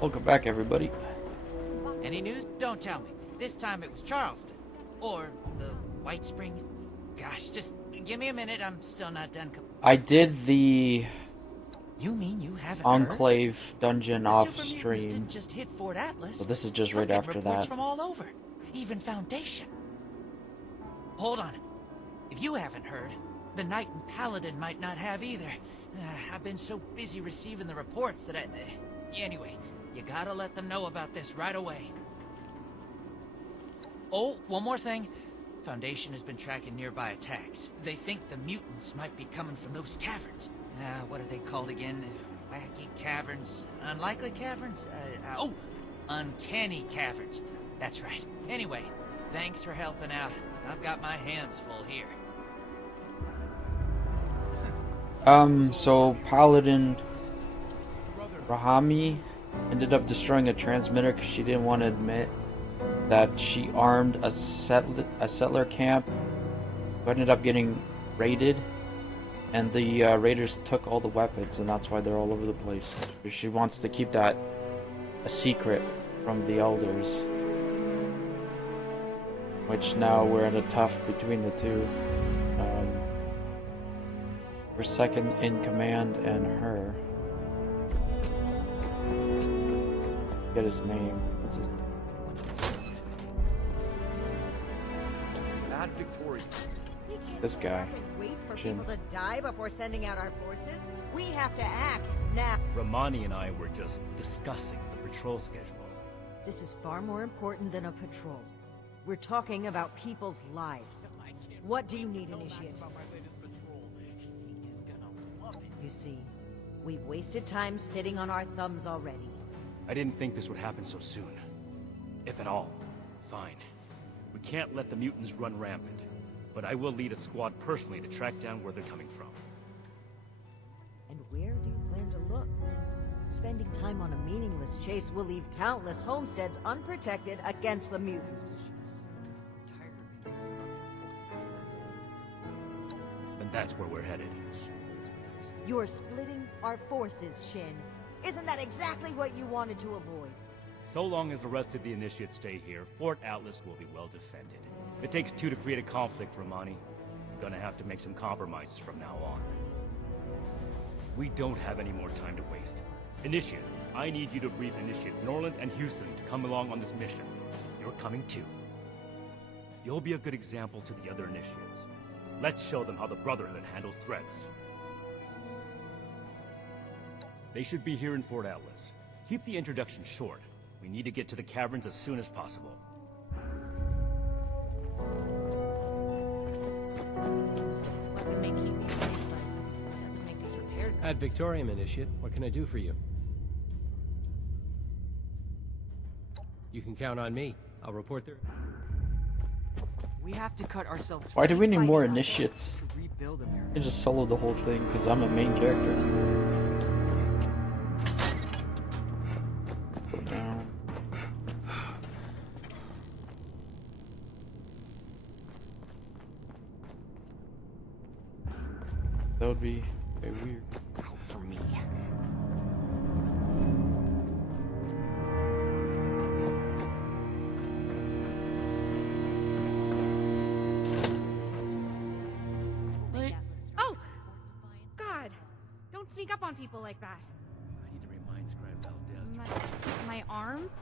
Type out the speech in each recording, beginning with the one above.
Welcome back, everybody. Any news? Don't tell me. This time it was Charleston. Or the White Spring. Gosh, just give me a minute. I'm still not done. I did the You mean you haven't Enclave dungeon heard? off The Super Mutants stream. didn't just hit Fort Atlas. So this is just We're right getting after reports that. from all over. Even Foundation. Hold on. If you haven't heard, the Knight and Paladin might not have either. I've been so busy receiving the reports that anyway, you gotta let them know about this right away. Oh, one more thing. Foundation has been tracking nearby attacks. They think the mutants might be coming from those caverns. What are they called again? Wacky caverns? Unlikely caverns? Uncanny caverns. That's right. Anyway, thanks for helping out. I've got my hands full here. So Paladin Rahami ended up destroying a transmitter because she didn't want to admit that she armed a settler camp who ended up getting raided, and the raiders took all the weapons, and that's why they're all over the place. She wants to keep that a secret from the elders, which now we're in a tough between the two. We're second in command and her. Get his name. What's his name? Bad Victoria. This guy. Wait for Jim. people to die before sending out our forces. We have to act now. Romani and I were just discussing the patrol schedule. This is far more important than a patrol. We're talking about people's lives. What do you need, Initiate? You see, we've wasted time sitting on our thumbs already. I didn't think this would happen so soon. If at all. Fine. We can't let the mutants run rampant. But I will lead a squad personally to track down where they're coming from. And where do you plan to look? Spending time on a meaningless chase will leave countless homesteads unprotected against the mutants. And that's where we're headed. You're splitting our forces, Shin. Isn't that exactly what you wanted to avoid? So long as the rest of the Initiates stay here, Fort Atlas will be well defended. It takes two to create a conflict, Romani. Gonna have to make some compromises from now on. We don't have any more time to waste. Initiate, I need you to brief Initiates Norland and Houston to come along on this mission. You're coming too. You'll be a good example to the other Initiates. Let's show them how the Brotherhood handles threats. They should be here in Fort Atlas. Keep the introduction short. We need to get to the caverns as soon as possible. Weapon may keep me safe, but it doesn't make these repairs. Ad Victorium, Initiate. What can I do for you? You can count on me. I'll report there. We have to cut ourselves. Why do we need more fighting initiates? to rebuild America. I just solo the whole thing because I'm a main character. No. That would be very weird. Out for me. What? Oh! God! Don't sneak up on people like that. I need to remind Scribe Valdez. My arms?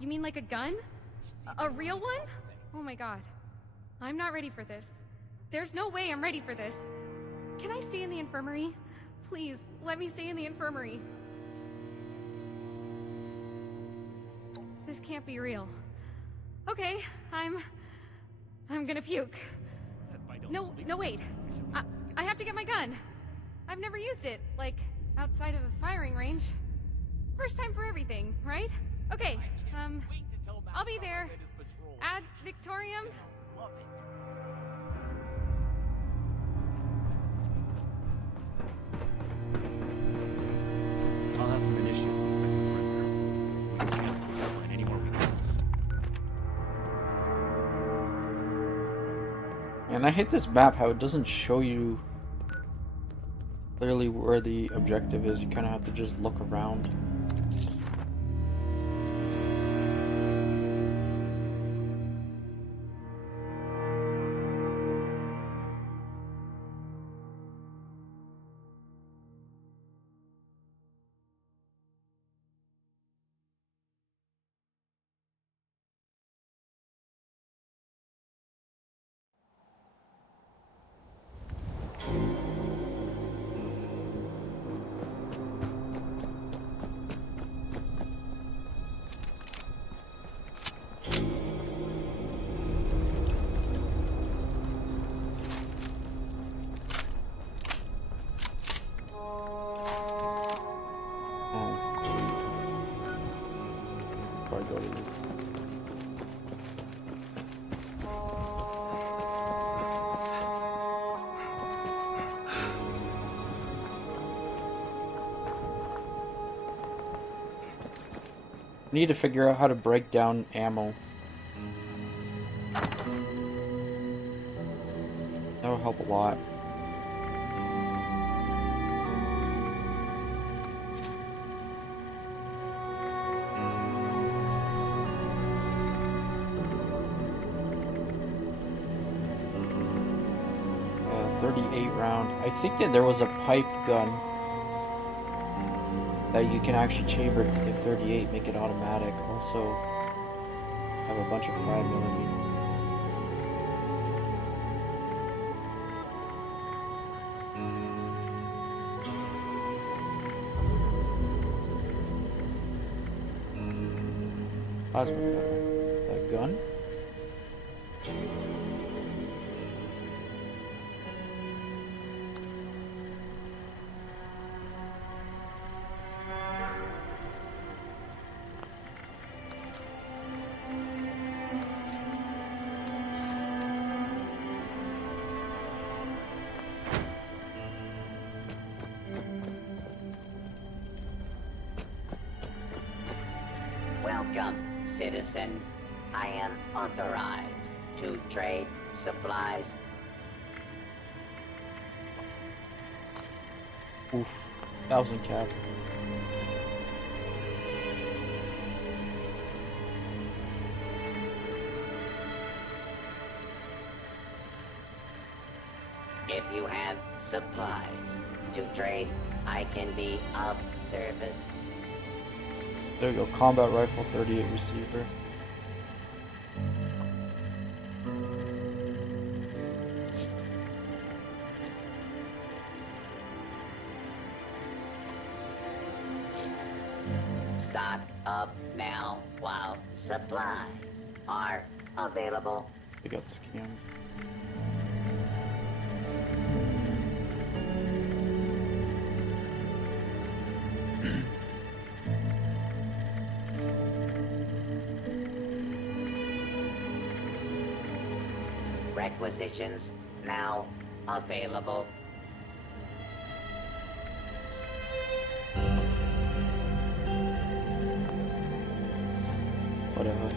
You mean like a gun? A real one? Oh my god. I'm not ready for this. There's no way I'm ready for this. Can I stay in the infirmary? Please, let me stay in the infirmary. This can't be real. Okay, I'm gonna puke. No, wait. I have to get my gun. I've never used it, like, outside of the firing range. First time for everything, right? Okay, I'll be there. Ad Victorium. I'll have some initiates inspect the perimeter. We can't find any more weaknesses. And I hate this map, how it doesn't show you clearly where the objective is. You kind of have to just look around. before I go to this. Need to figure out how to break down ammo. That'll help a lot. .38 round. I think that there was a pipe gun that you can actually chamber to the .38, make it automatic. Also, have a bunch of 5mm. Plasma cutter. A gun? Welcome, citizen. I am authorized to trade supplies. Oof. 1,000 caps. If you have supplies to trade, I can be of service. There you go, combat rifle, 38 receiver. Stock up now while supplies are available. They got scammed. Requisitions now available. Whatever.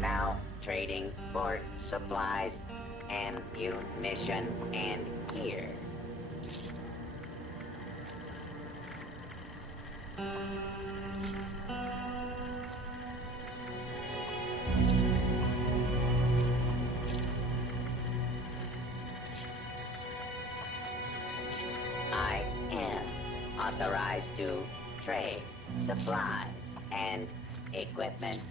Now trading for supplies, ammunition, and gear. I am authorized to trade supplies and equipment.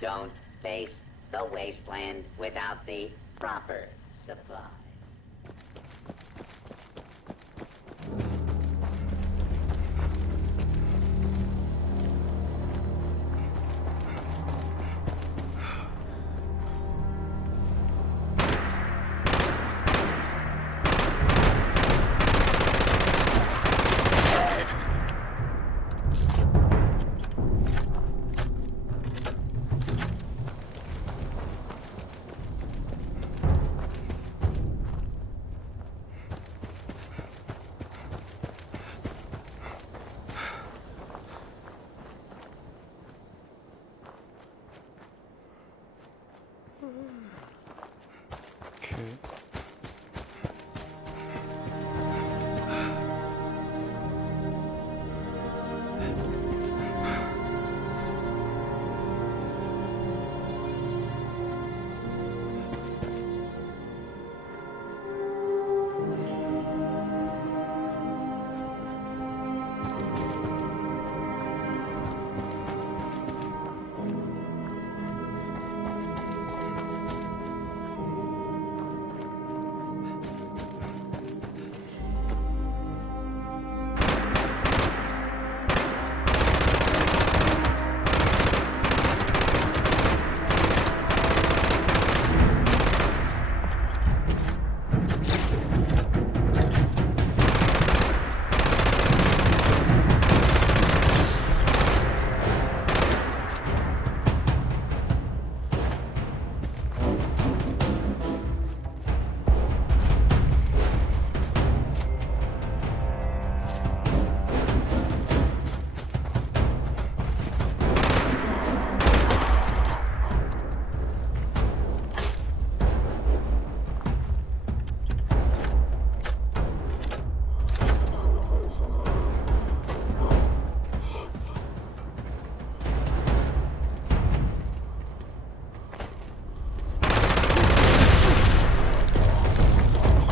Don't face the wasteland without the proper supply. Okay.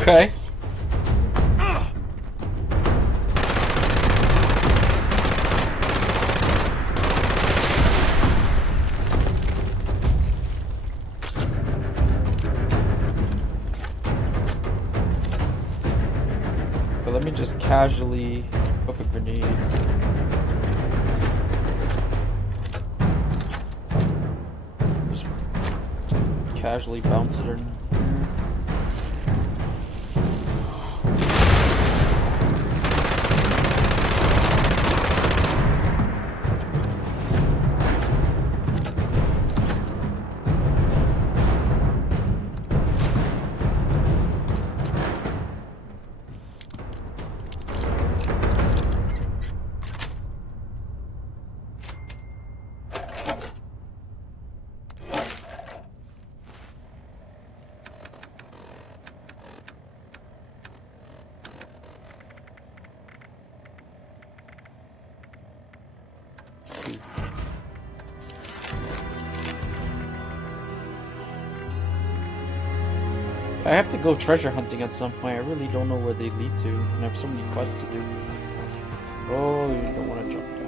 Okay. But let me just casually hook a grenade. Just casually bounce it in. I have to go treasure hunting at some point. I really don't know where they lead to, and I have so many quests to do. Oh, you don't want to jump down.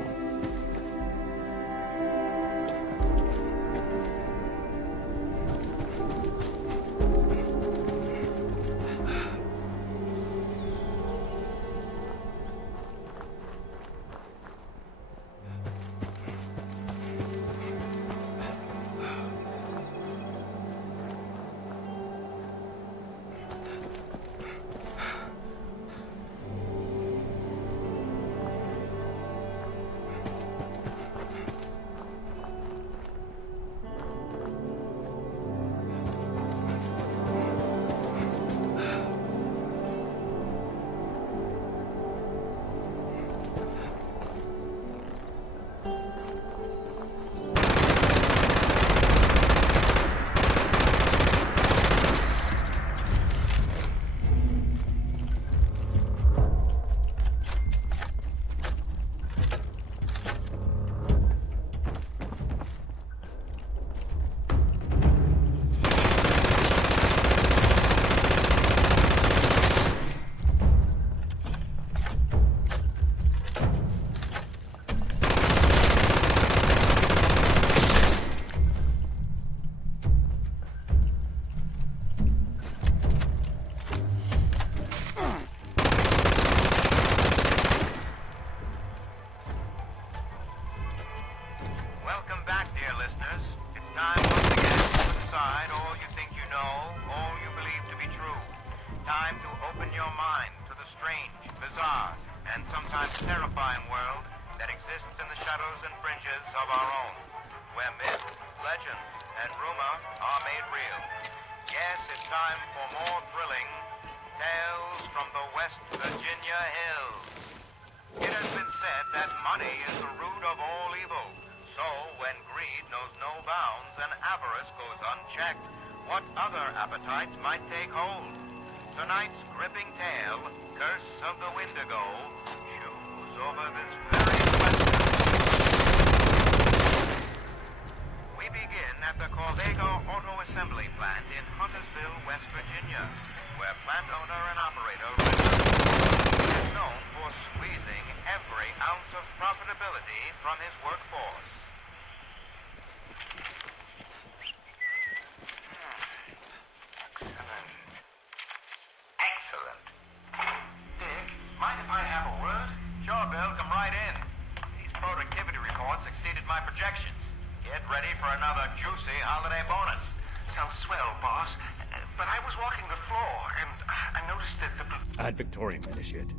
Ad Victorium, Initiate.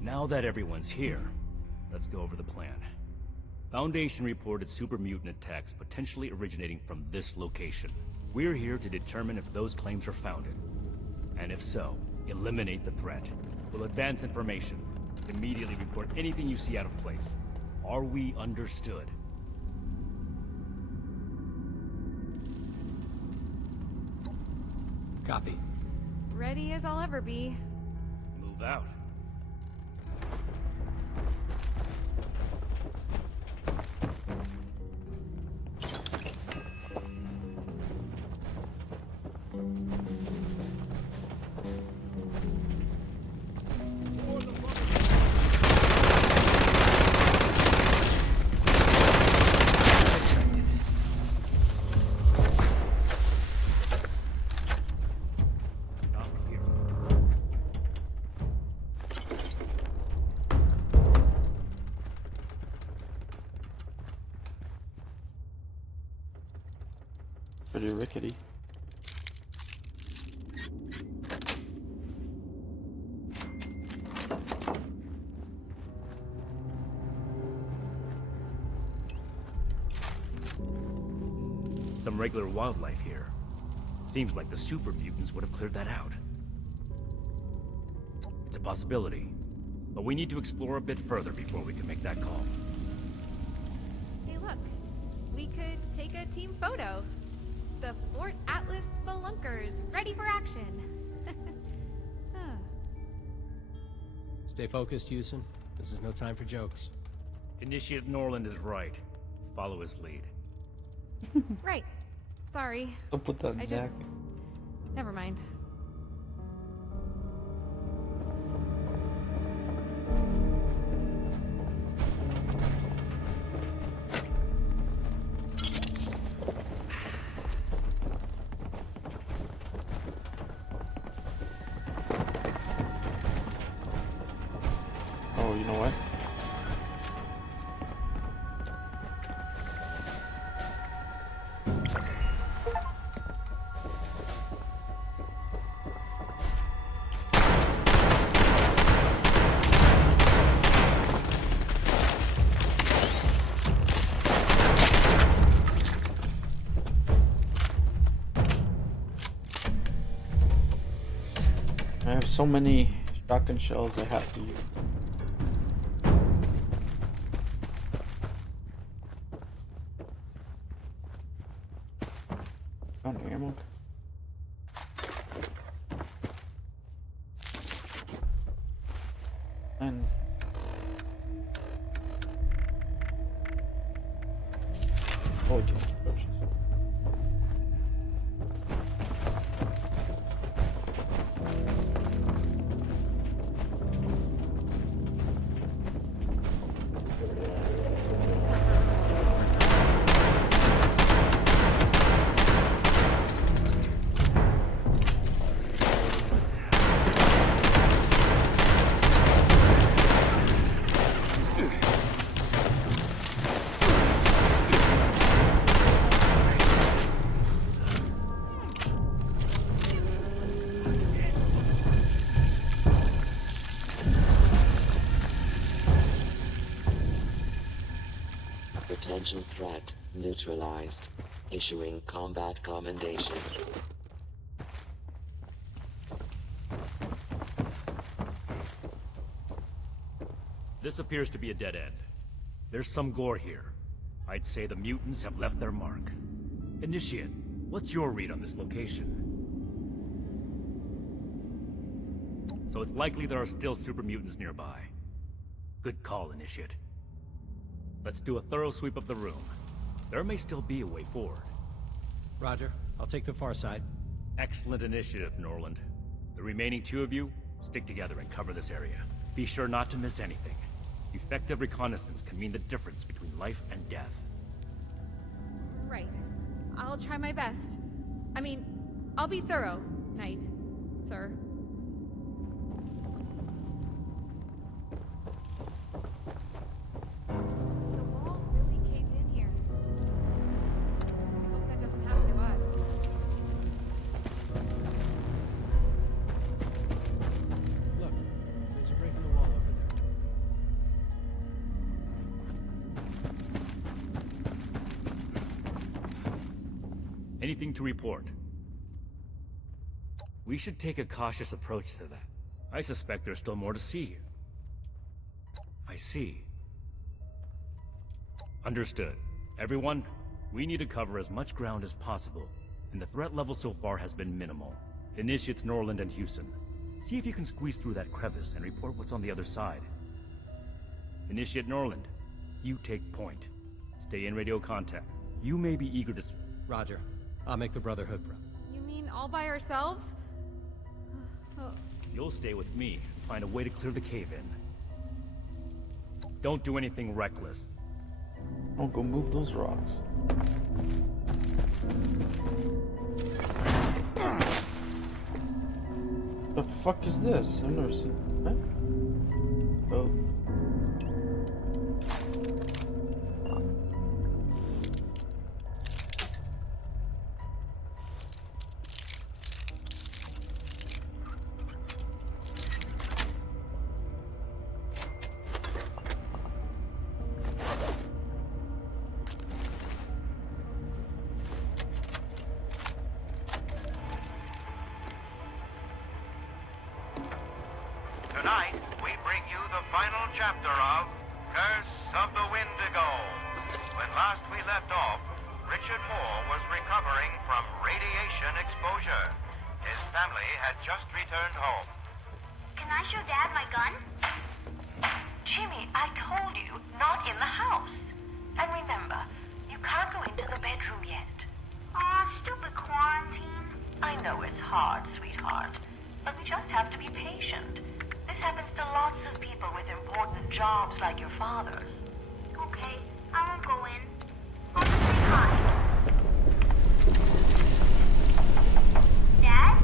Now that everyone's here, let's go over the plan. Foundation reported super mutant attacks potentially originating from this location. We're here to determine if those claims are founded. And if so, eliminate the threat. We'll advance information. Immediately report anything you see out of place. Are we understood? Copy. Ready as I'll ever be. Move out. Pretty rickety. Some regular wildlife here. Seems like the super mutants would have cleared that out. It's a possibility, but we need to explore a bit further before we can make that call. Hey, look. We could take a team photo. The Fort Atlas Spelunkers, ready for action. Huh. Stay focused, Houston. This is no time for jokes. Initiate Norland is right. Follow his lead. Right. Sorry. Don't put that in I Jack. just... Never mind. Oh, you know what? I have so many shotgun shells I have to use. Gun ammo. And oh, okay. Potential threat neutralized. Issuing combat commendation. This appears to be a dead end. There's some gore here. I'd say the mutants have left their mark. Initiate, what's your read on this location? So it's likely there are still super mutants nearby. Good call, Initiate. Let's do a thorough sweep of the room. There may still be a way forward. Roger. I'll take the far side. Excellent initiative, Norland. The remaining two of you, stick together and cover this area. Be sure not to miss anything. Effective reconnaissance can mean the difference between life and death. Right. I'll try my best. I mean, I'll be thorough, Knight, sir. The wall really caved in here. I hope that doesn't happen to us. Look, there's a break in the wall over there. Anything to report? We should take a cautious approach to that. I suspect there's still more to see here. I see. Understood. Everyone, we need to cover as much ground as possible, and the threat level so far has been minimal. Initiates Norland and Houston. See if you can squeeze through that crevice and report what's on the other side. Initiate Norland, you take point. Stay in radio contact. You may be eager to... Roger. I'll make the Brotherhood proud. You mean all by ourselves? Oh, You'll stay with me and find a way to clear the cave-in. Don't do anything reckless. Don't go move those rocks. The fuck is this? I've never seen. What? Oh. Tonight, we bring you the final chapter of Curse of the Wendigo. When last we left off, Richard Moore was recovering from radiation exposure. His family had just returned home. Can I show Dad my gun? Jimmy, I told you, not in the house. And remember, you can't go into the bedroom yet. Aw, stupid quarantine. I know it's hard, sweetheart, but we just have to be patient. This happens to lots of people with important jobs like your father's. Okay, I won't go in. I'll just say hi. Dad?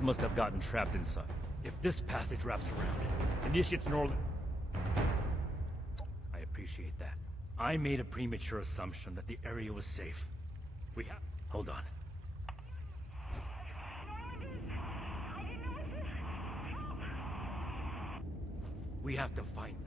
Must have gotten trapped inside. If this passage wraps around, Initiates Norland... I appreciate that. I made a premature assumption that the area was safe. We have... Hold on. We have to find them.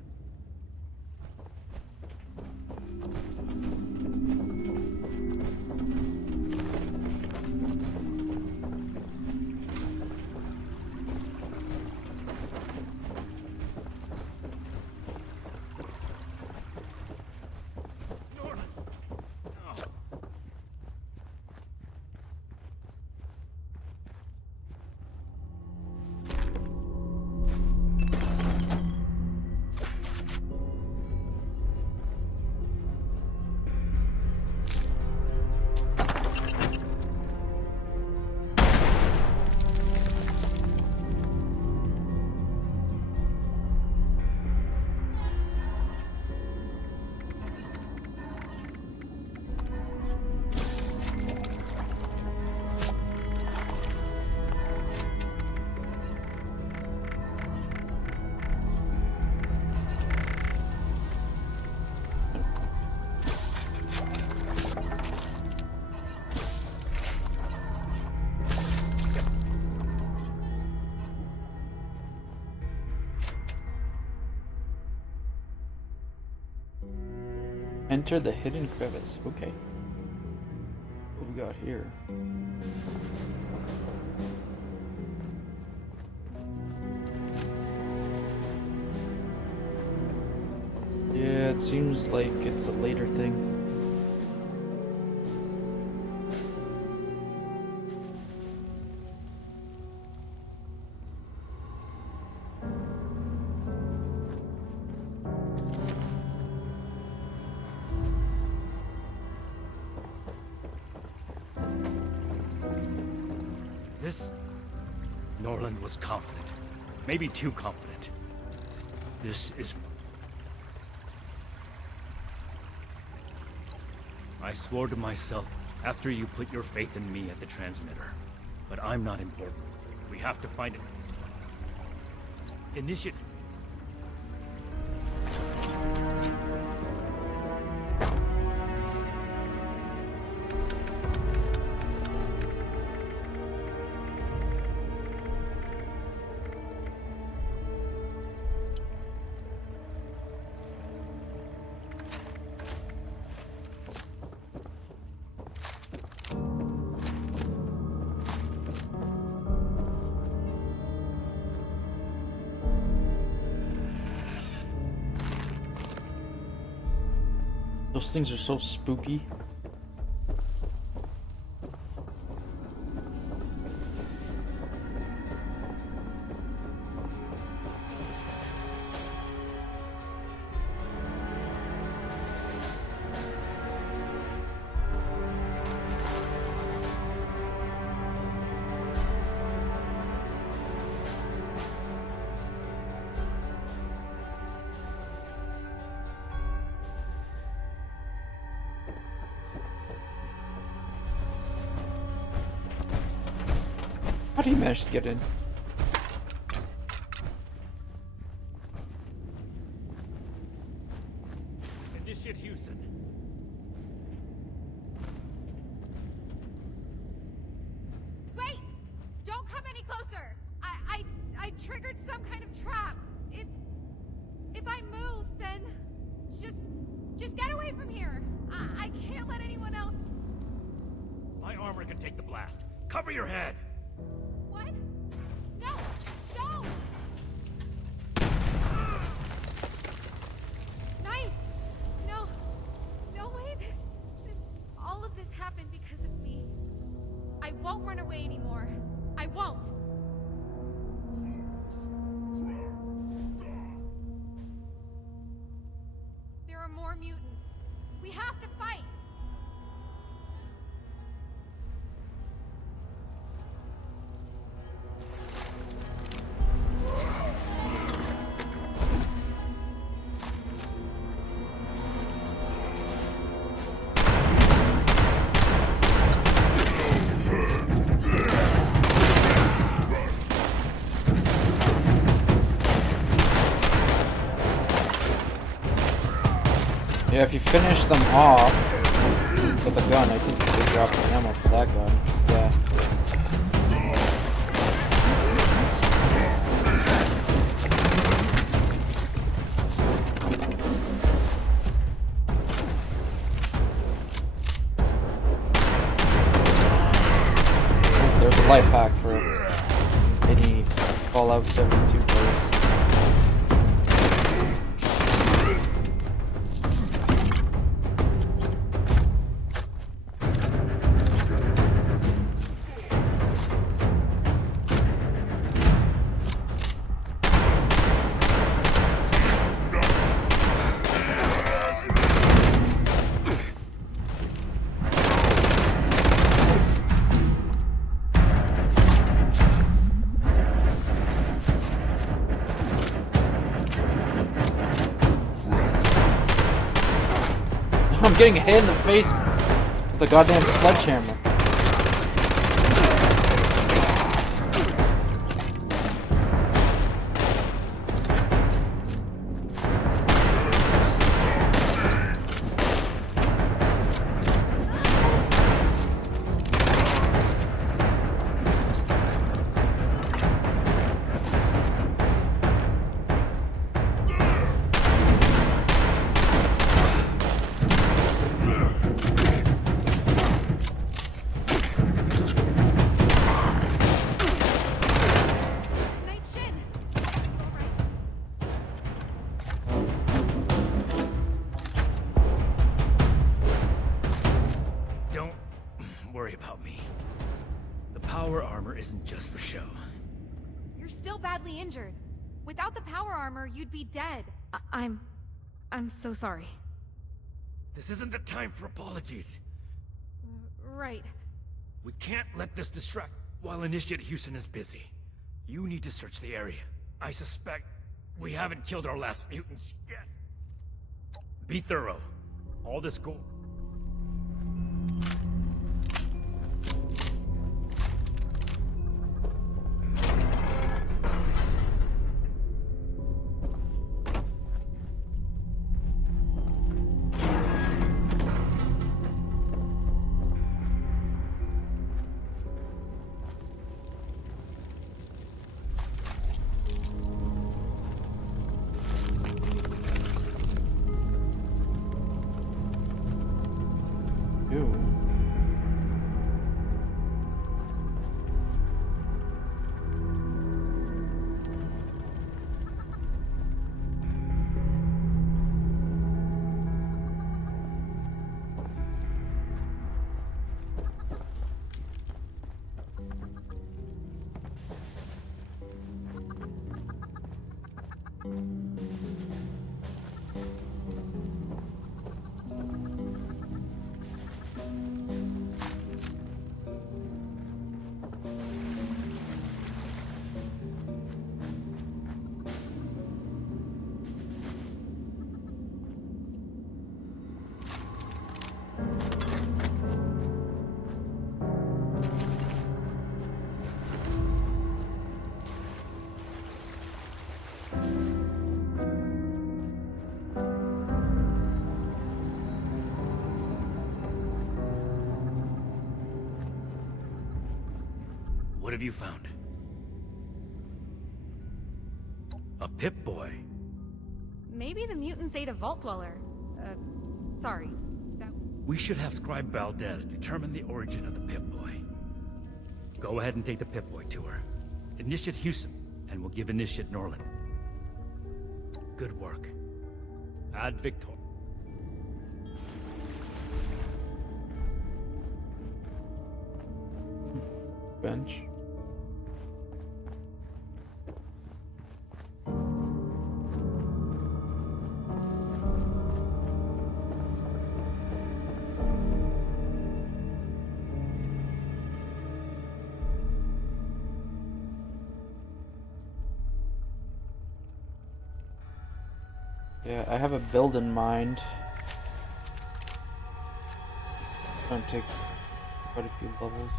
Enter the hidden crevice. Okay. What we got here? Yeah, it seems like it's a later thing. Norland was confident. Maybe too confident. This is... I swore to myself after you put your faith in me at the transmitter. But I'm not important. We have to find it. Initiate... Those things are so spooky. How did he manage to get in? Initiate Houston. Wait! Don't come any closer! I triggered some kind of trap. It's... If I move, then... Just get away from here! I can't let anyone else... My armor can take the blast. Cover your head! What? No! Don't! Knife! No. No way all of this happened because of me. I won't run away anymore. I won't. There are more mutants. We have to fight! Yeah, if you finish them off with a gun, I think you should drop the ammo for that gun. Yeah. There's a life hack for any Fallout 72 players. I'm getting hit in the face with a goddamn sledgehammer. Isn't just for show. You're still badly injured. Without the power armor, you'd be dead. I'm so sorry. This isn't the time for apologies. Right. We can't let this distract while Initiate Houston is busy. You need to search the area. I suspect we haven't killed our last mutants yet. Be thorough. All this gold... What have you found? A Pip-Boy. Maybe the mutants ate a Vault Dweller. Sorry. We should have Scribe Valdez determine the origin of the Pip-Boy. Go ahead and take the Pip-Boy to her. Initiate Hewson, and we'll give Initiate Norland. Good work. Ad Victor. Bench. Yeah, I have a build in mind. Gonna take quite a few levels.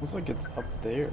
Looks like it's up there.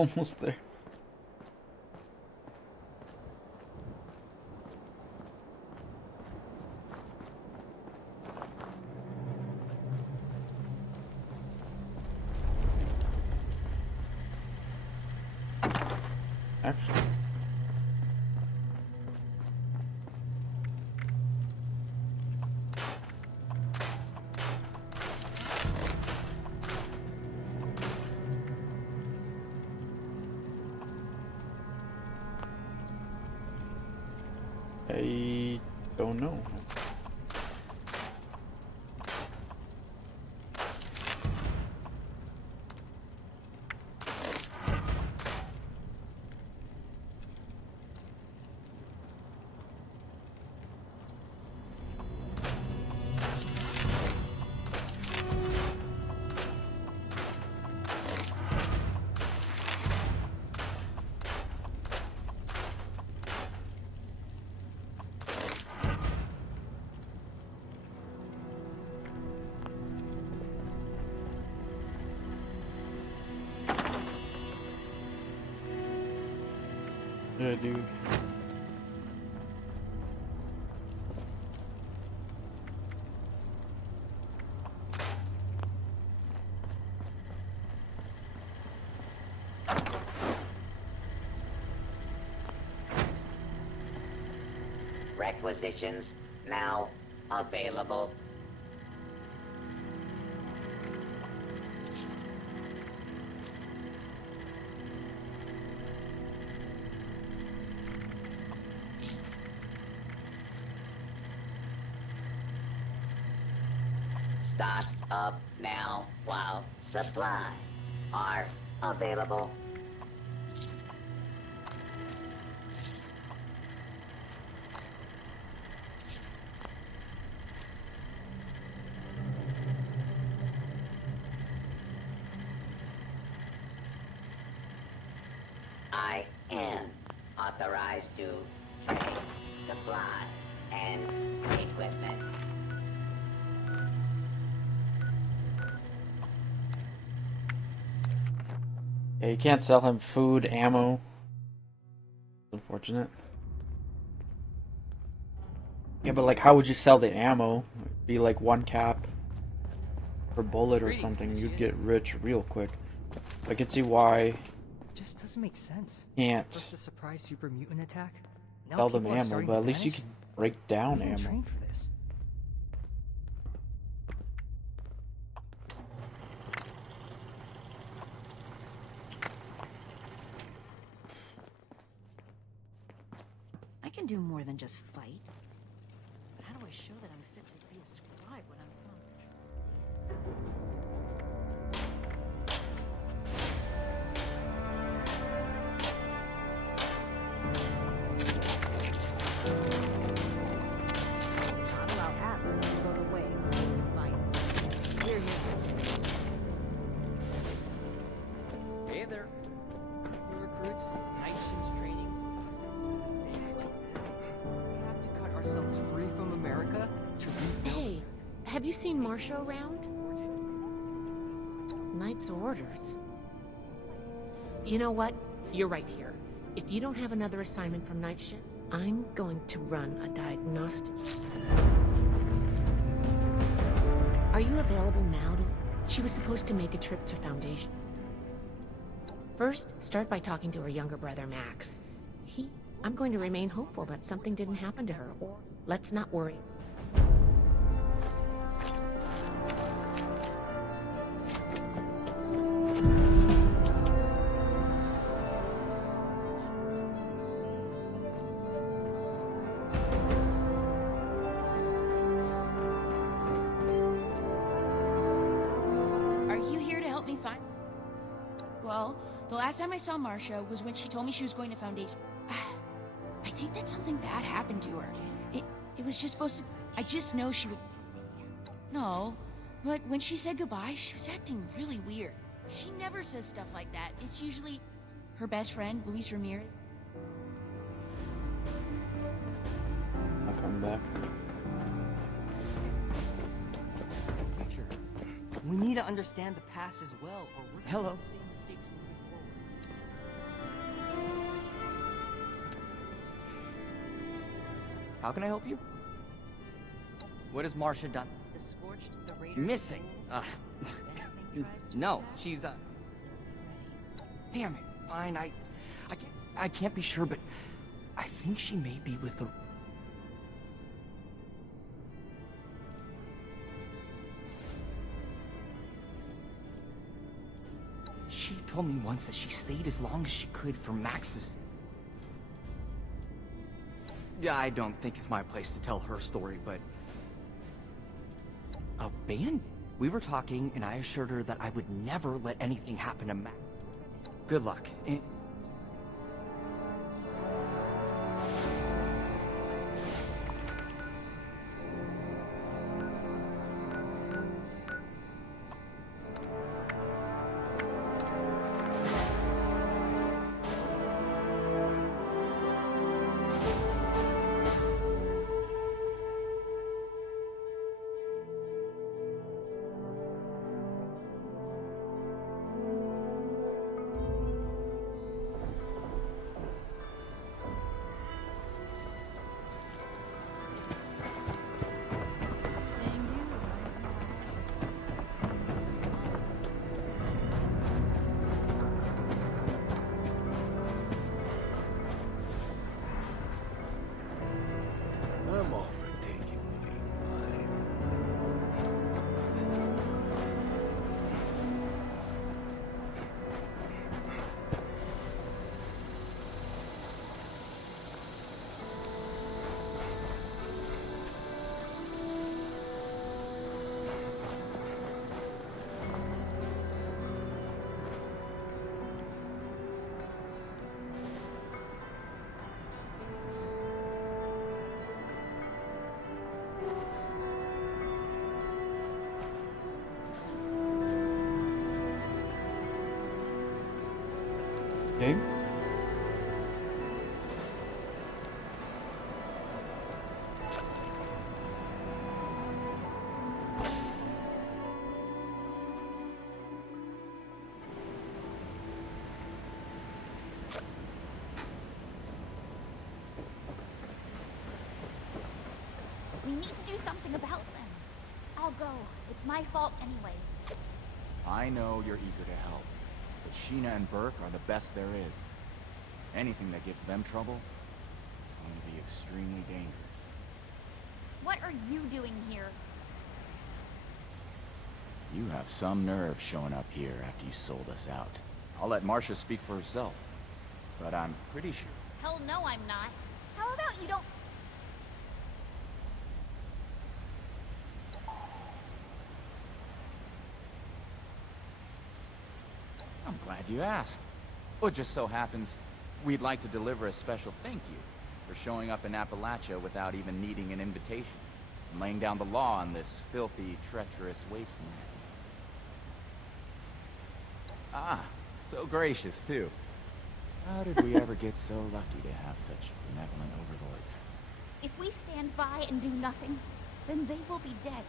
Almost there. Actually. I don't know. Yeah, dude. Requisitions now available. Stock up now while supplies are available. I am authorized to trade supplies and equipment. Yeah, you can't sell him food, ammo. Unfortunate. Yeah, but like, how would you sell the ammo? It'd be like 1 cap per bullet or something. You'd get rich real quick. I can see why. It just doesn't make sense. Can't First a surprise super mutant attack. Now sell them people are ammo, starting but to at least you vanish? can break down I didn't ammo. train for this. I can do more than just fight. But how do I show that I'm fit to be a scribe when I'm on patrol? Not allow Atlas to go the way of the fight. Here he is. Hey there. New recruits, night shifts training. Days like this. We have to cut ourselves free from America to rebuild. Hey, have you seen Marsha around? Knight's orders. You know what? You're right here. If you don't have another assignment from night shift, I'm going to run a diagnostic. Are you available now to... She was supposed to make a trip to Foundation. First, start by talking to her younger brother, Max. I'm going to remain hopeful that something didn't happen to her, or let's not worry. Are you here to help me find... Well, the last time I saw Marsha was when she told me she was going to Foundation. I think that something bad happened to her. It was just supposed to... I just know she would... No, but when she said goodbye, she was acting really weird. She never says stuff like that. It's usually her best friend, Luis Ramirez. I'll come back. Future. We need to understand the past as well, or we're gonna make the same mistakes moving forward. How can I help you? What has Marcia done? The Scorched, the Raiders, Missing. No, she's Damn it. Fine, I can't be sure, but I think she may be with the... She told me once that she stayed as long as she could for Max's... Yeah, I don't think it's my place to tell her story, but... Abandoned? We were talking, and I assured her that I would never let anything happen to Max. Good luck. I'm all for taking what ain't Okay. We need to do something about them. I'll go. It's my fault anyway. I know you're eager to help, but Sheena and Burke are the best there is. Anything that gives them trouble is going to be extremely dangerous. What are you doing here? You have some nerve showing up here after you sold us out. I'll let Marcia speak for herself, but I'm pretty sure. Hell no, I'm not. How about you don't... I'm glad you asked. Well, it just so happens we'd like to deliver a special thank you for showing up in Appalachia without even needing an invitation and laying down the law on this filthy, treacherous wasteland. Ah, so gracious, too. How did we ever get so lucky to have such benevolent overlords? If we stand by and do nothing, then they will be dead.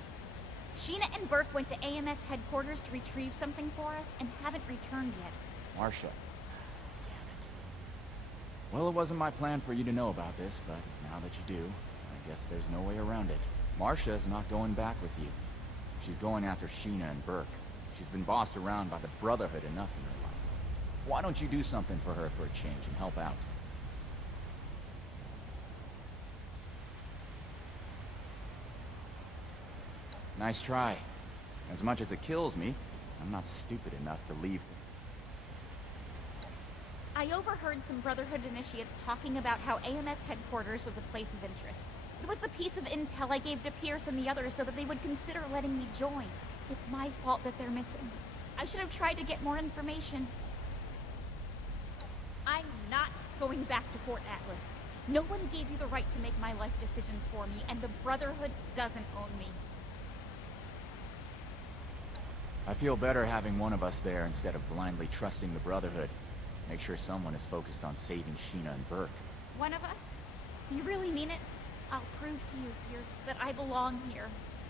Sheena and Burke went to AMS headquarters to retrieve something for us and haven't returned yet. Marcia. Damn it. Well, it wasn't my plan for you to know about this, but now that you do, I guess there's no way around it. Marcia is not going back with you. She's going after Sheena and Burke. She's been bossed around by the Brotherhood enough in her life. Why don't you do something for her for a change and help out? Nice try. As much as it kills me, I'm not stupid enough to leave. I overheard some Brotherhood initiates talking about how AMS headquarters was a place of interest. It was the piece of intel I gave to Pierce and the others so that they would consider letting me join. It's my fault that they're missing. I should have tried to get more information. I'm not going back to Fort Atlas. No one gave you the right to make my life decisions for me, and the Brotherhood doesn't own me. I feel better having one of us there instead of blindly trusting the Brotherhood. Make sure someone is focused on saving Sheena and Burke. One of us? You really mean it? I'll prove to you, Pierce, that I belong here.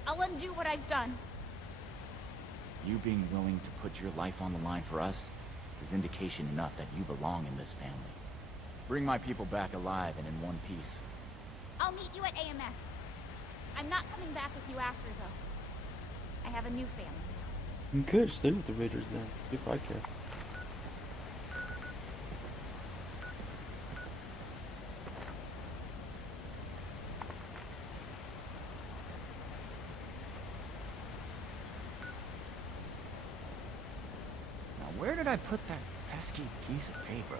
I'll undo what I've done. You being willing to put your life on the line for us is indication enough that you belong in this family. Bring my people back alive and in one piece. I'll meet you at AMS. I'm not coming back with you after, though. I have a new family. Okay, stay with the Raiders then, if I can. Now, where did I put that pesky piece of paper?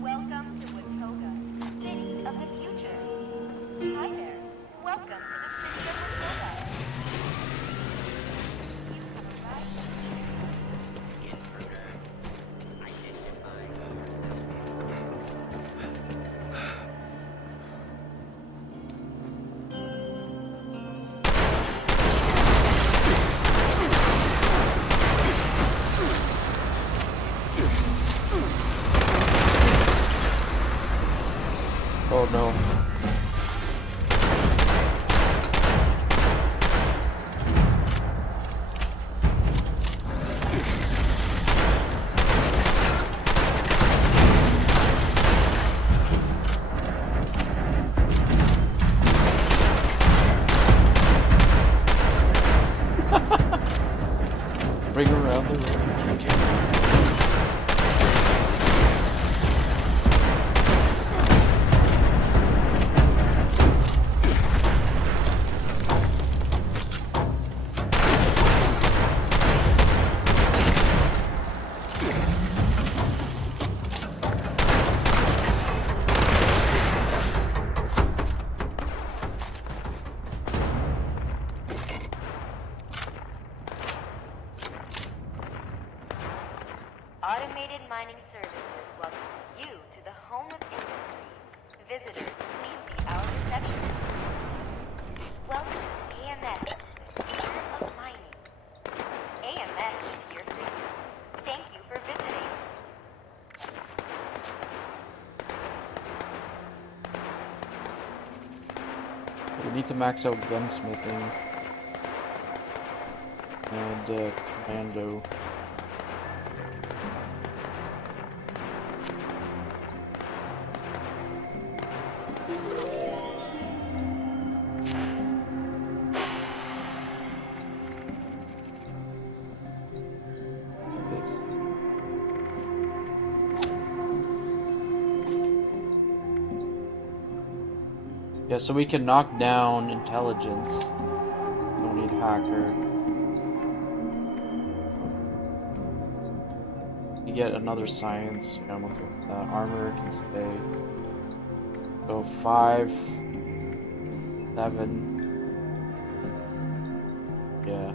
Welcome to Watoga, city of the future. Hi there. Welcome to the city of Watoga. Oh no. Bring around the room. Automated Mining Services welcomes you to the home of industry. Visitors, please see our receptionist. Welcome to AMS, the future of mining. AMS is here for you. Thank you for visiting. We need to max out gunsmithing and commando. Yeah, so we can knock down intelligence. Don't need hacker. You get another science. Yeah, I'm okay with that. Armor can stay. So 5, 7. Yeah.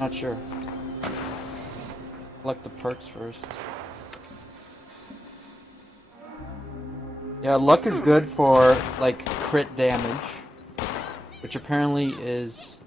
Not sure. Select the perks first. Yeah, luck is good for like crit damage, which apparently is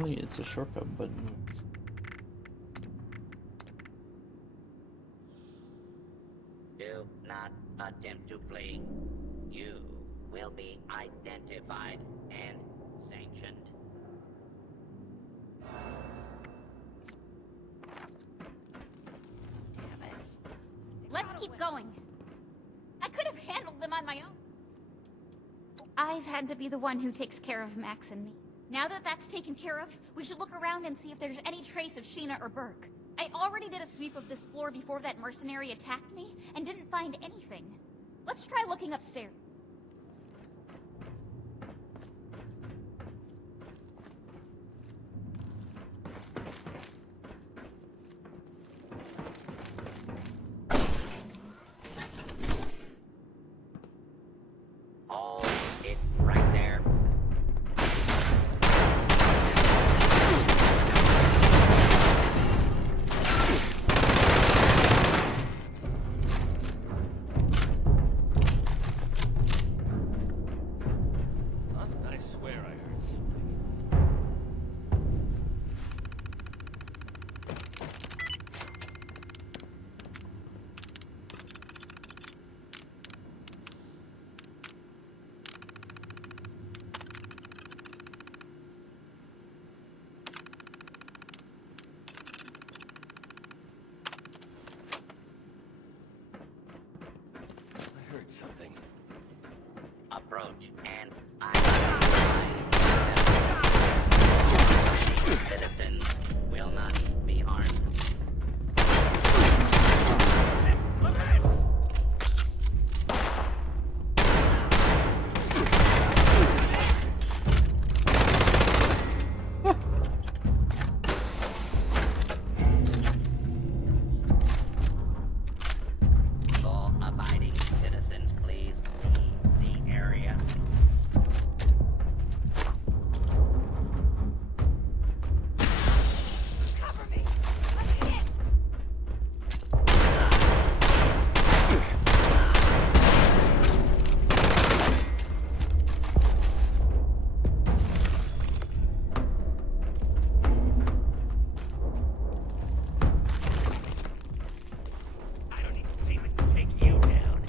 it's a shortcut button. Do not attempt to flee. You will be identified and sanctioned. Let's keep going. I could have handled them on my own. I've had to be the one who takes care of Max and me. Now that that's taken care of, we should look around and see if there's any trace of Sheena or Burke. I already did a sweep of this floor before that mercenary attacked me, and didn't find anything. Let's try looking upstairs. Oh, it's right there. I swear I heard something. I heard something. Approach and citizens will not be harmed. Law-abiding citizens, please leave the area. Cover me! I'm hit! I don't need payment to take you down.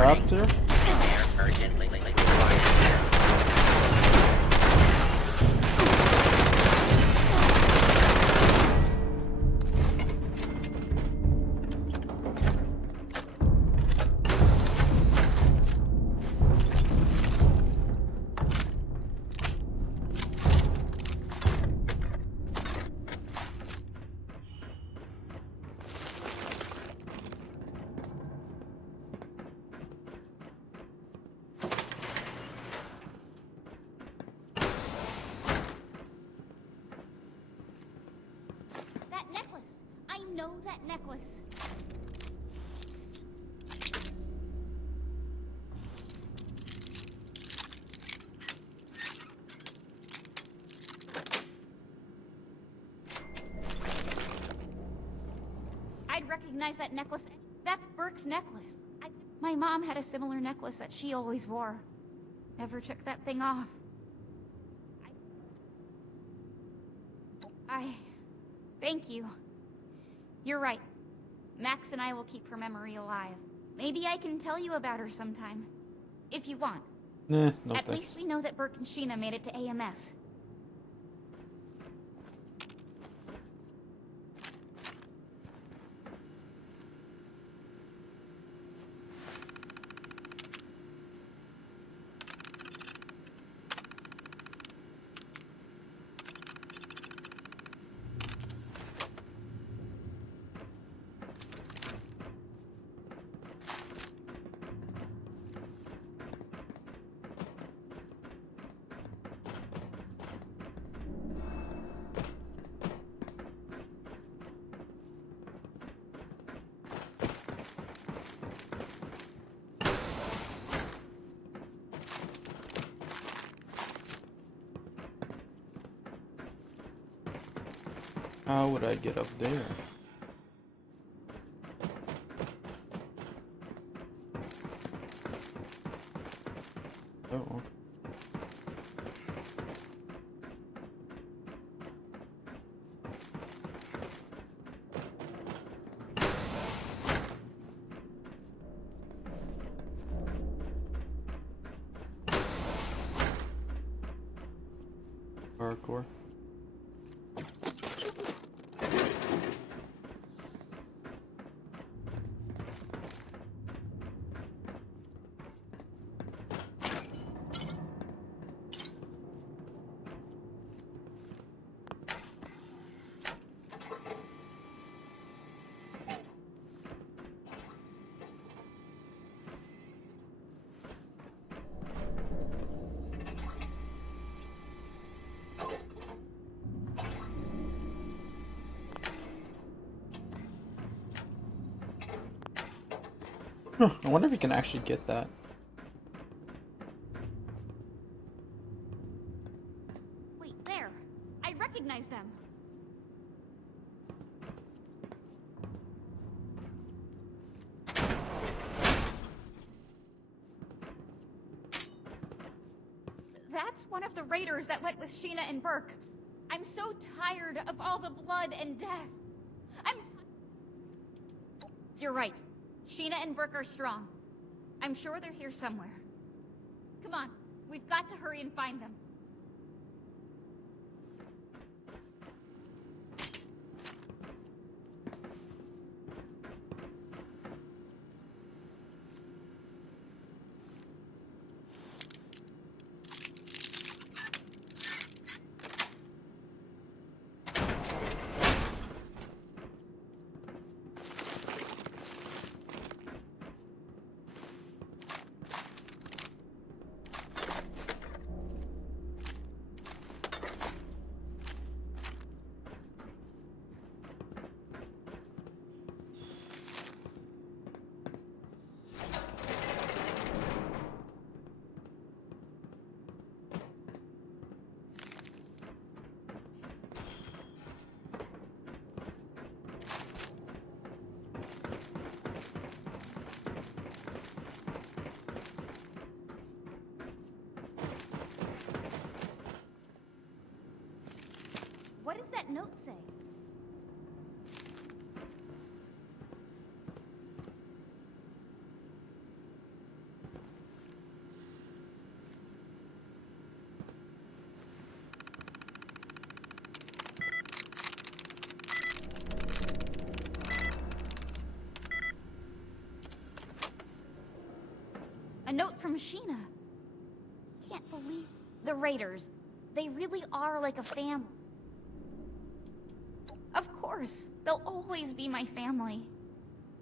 Dropped her? Air urgently required. That necklace! I know that necklace! I'd recognize that necklace. That's Burke's necklace. My mom had a similar necklace that she always wore. Never took that thing off. Thank you. You're right. Max and I will keep her memory alive. Maybe I can tell you about her sometime. If you want. Nah, no At thanks. least we know that Burke and Sheena made it to AMS. How would I get up there? Oh, okay. Parkour. Huh, I wonder if we can actually get that. Wait, there. I recognize them. That's one of the raiders that went with Sheena and Burke. I'm so tired of all the blood and death. You're right. Sheena and Burke are strong. I'm sure they're here somewhere. Come on, we've got to hurry and find them. What does that note say? A note from Sheena. Can't believe the Raiders. They really are like a family. Of course, they'll always be my family.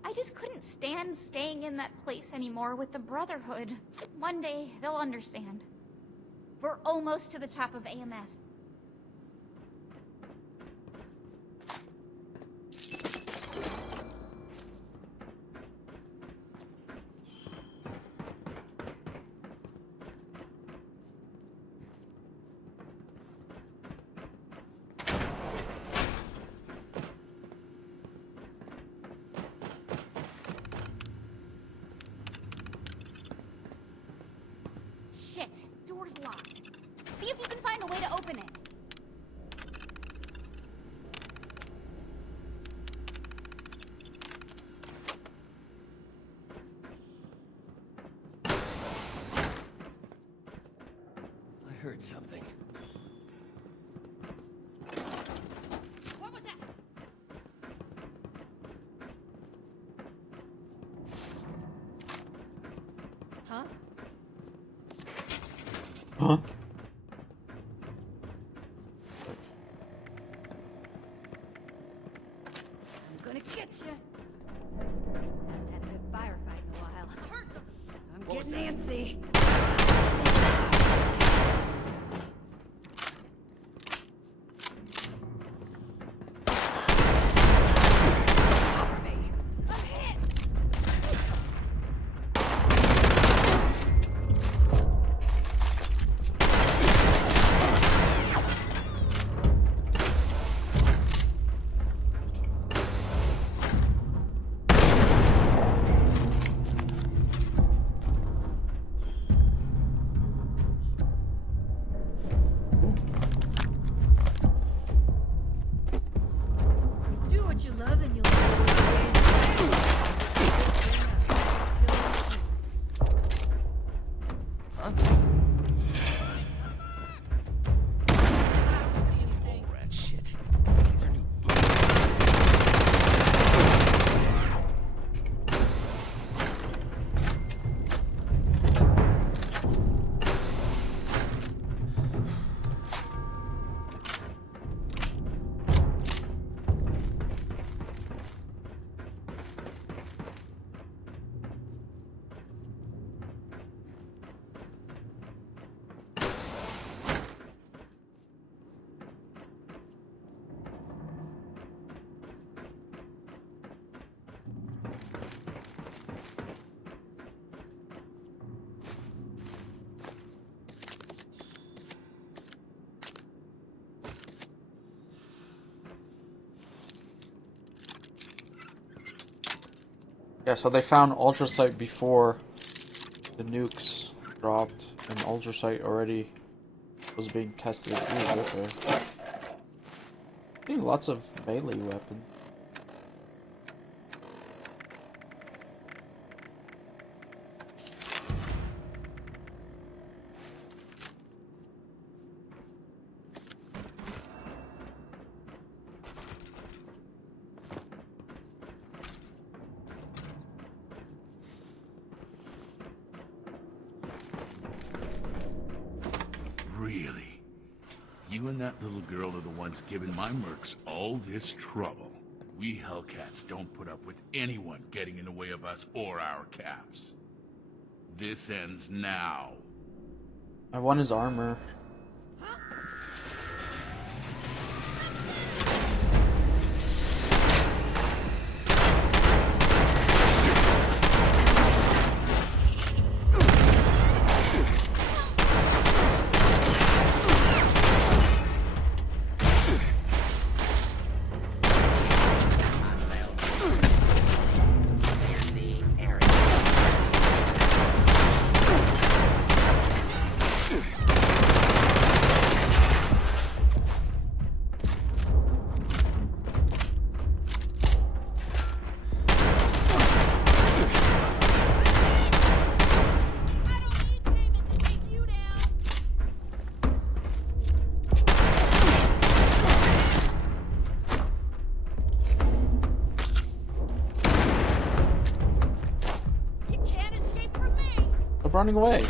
I just couldn't stand staying in that place anymore with the Brotherhood. One day, they'll understand. We're almost to the top of AMS. Shit, door's locked. See if you can find a way to open it. I heard something. What was that? Huh? Huh? I'm gonna get you. Haven't had a good firefight in a while. I'm getting antsy. Yeah, so they found Ultrasight before the nukes dropped, and Ultrasight already was being tested. Ooh, okay. Getting lots of melee weapons. Really? You and that little girl are the ones giving my mercs all this trouble. We Hellcats don't put up with anyone getting in the way of us or our caps. This ends now. I want his armor. Stop running away.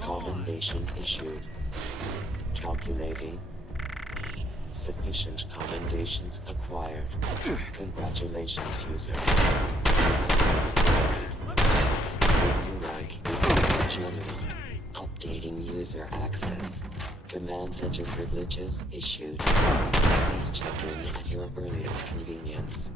Commendation issued. Calculating. Sufficient commendations acquired. Congratulations, user. New rank is general. Updating user access. Command center privileges issued. Please check in at your earliest convenience.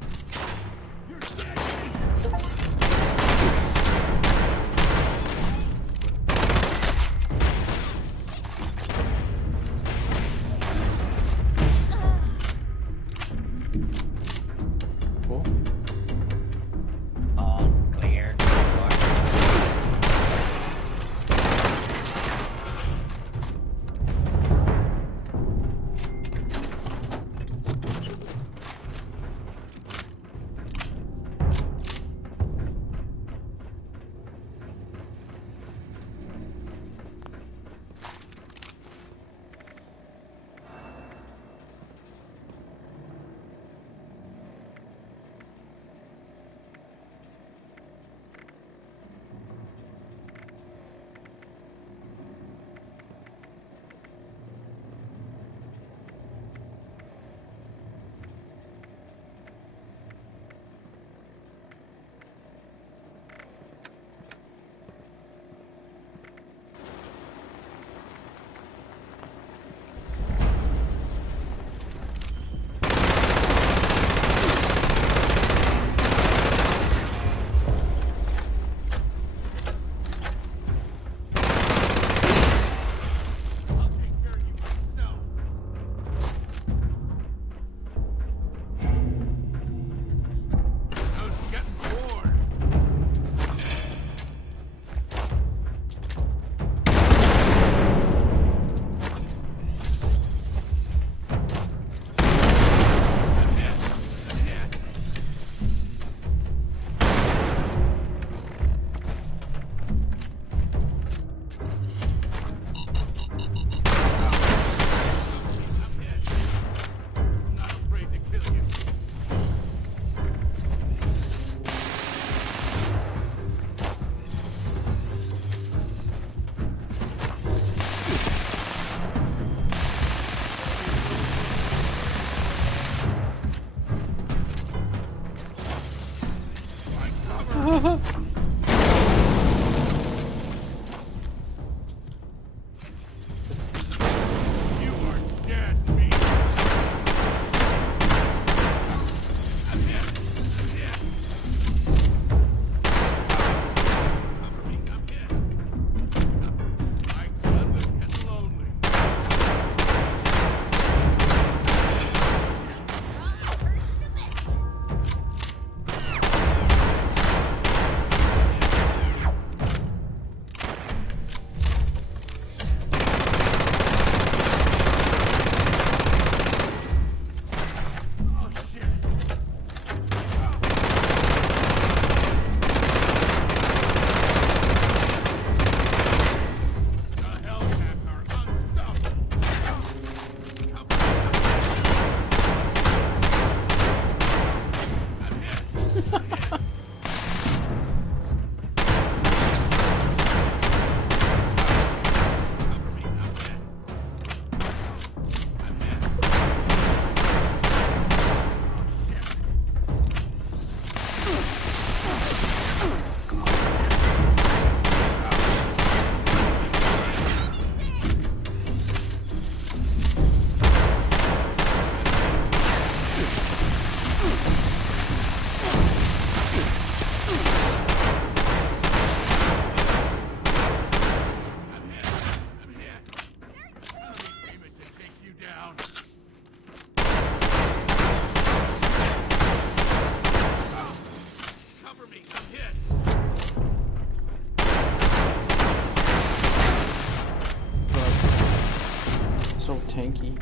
So tanky.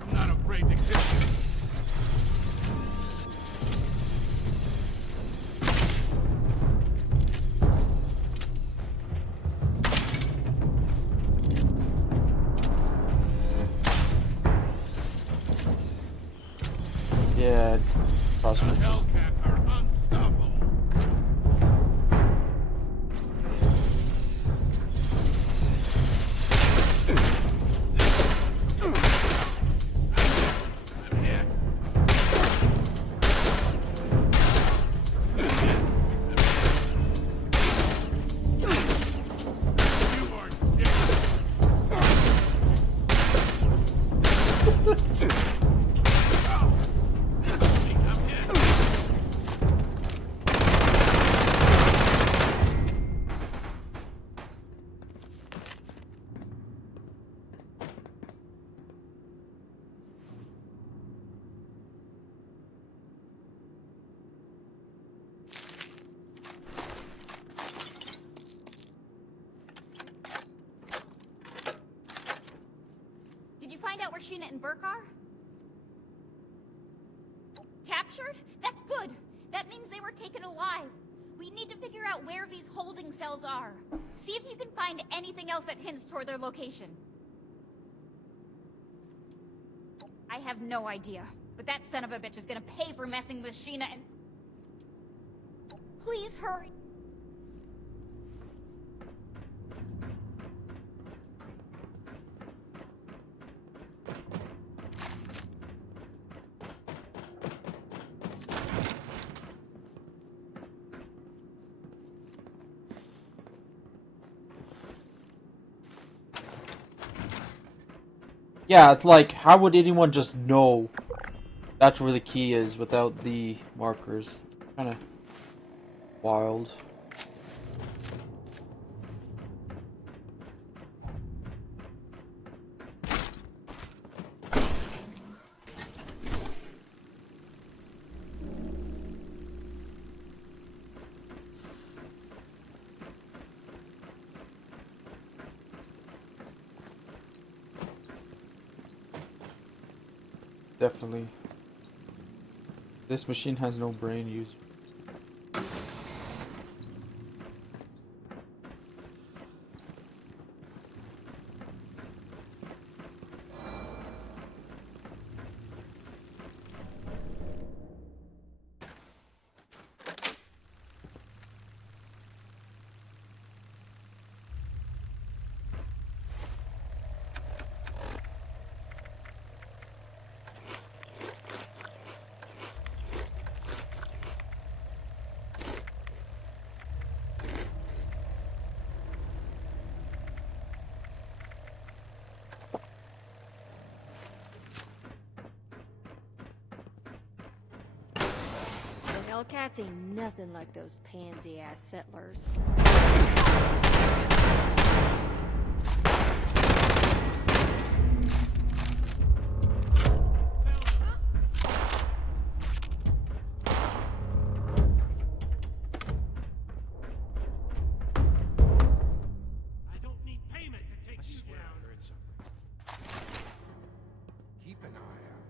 I'm not afraid to kill you. Yeah, possibly. Hellcats are unstoppable. Did you find out where Sheena and Burke are? Captured? That's good. That means they were taken alive. We need to figure out where these holding cells are. See if you can find anything else that hints toward their location. I have no idea, but that son of a bitch is gonna pay for messing with Sheena and... Please hurry. Yeah, it's like, how would anyone just know that's where the key is without the markers? Kind of wild. Definitely. This machine has no brain use. Hellcats ain't nothing like those pansy-ass settlers. I don't need payment to take you down. Keep an eye out.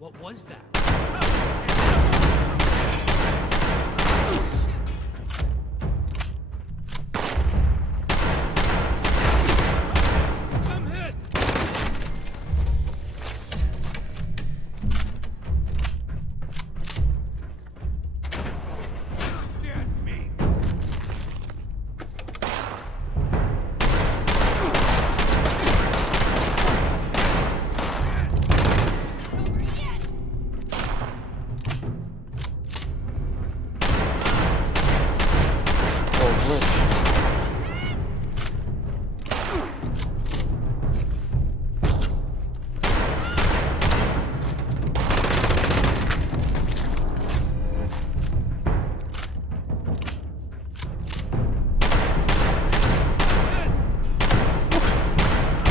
What was that? I'm hit! Dead meat! Oh, Rich.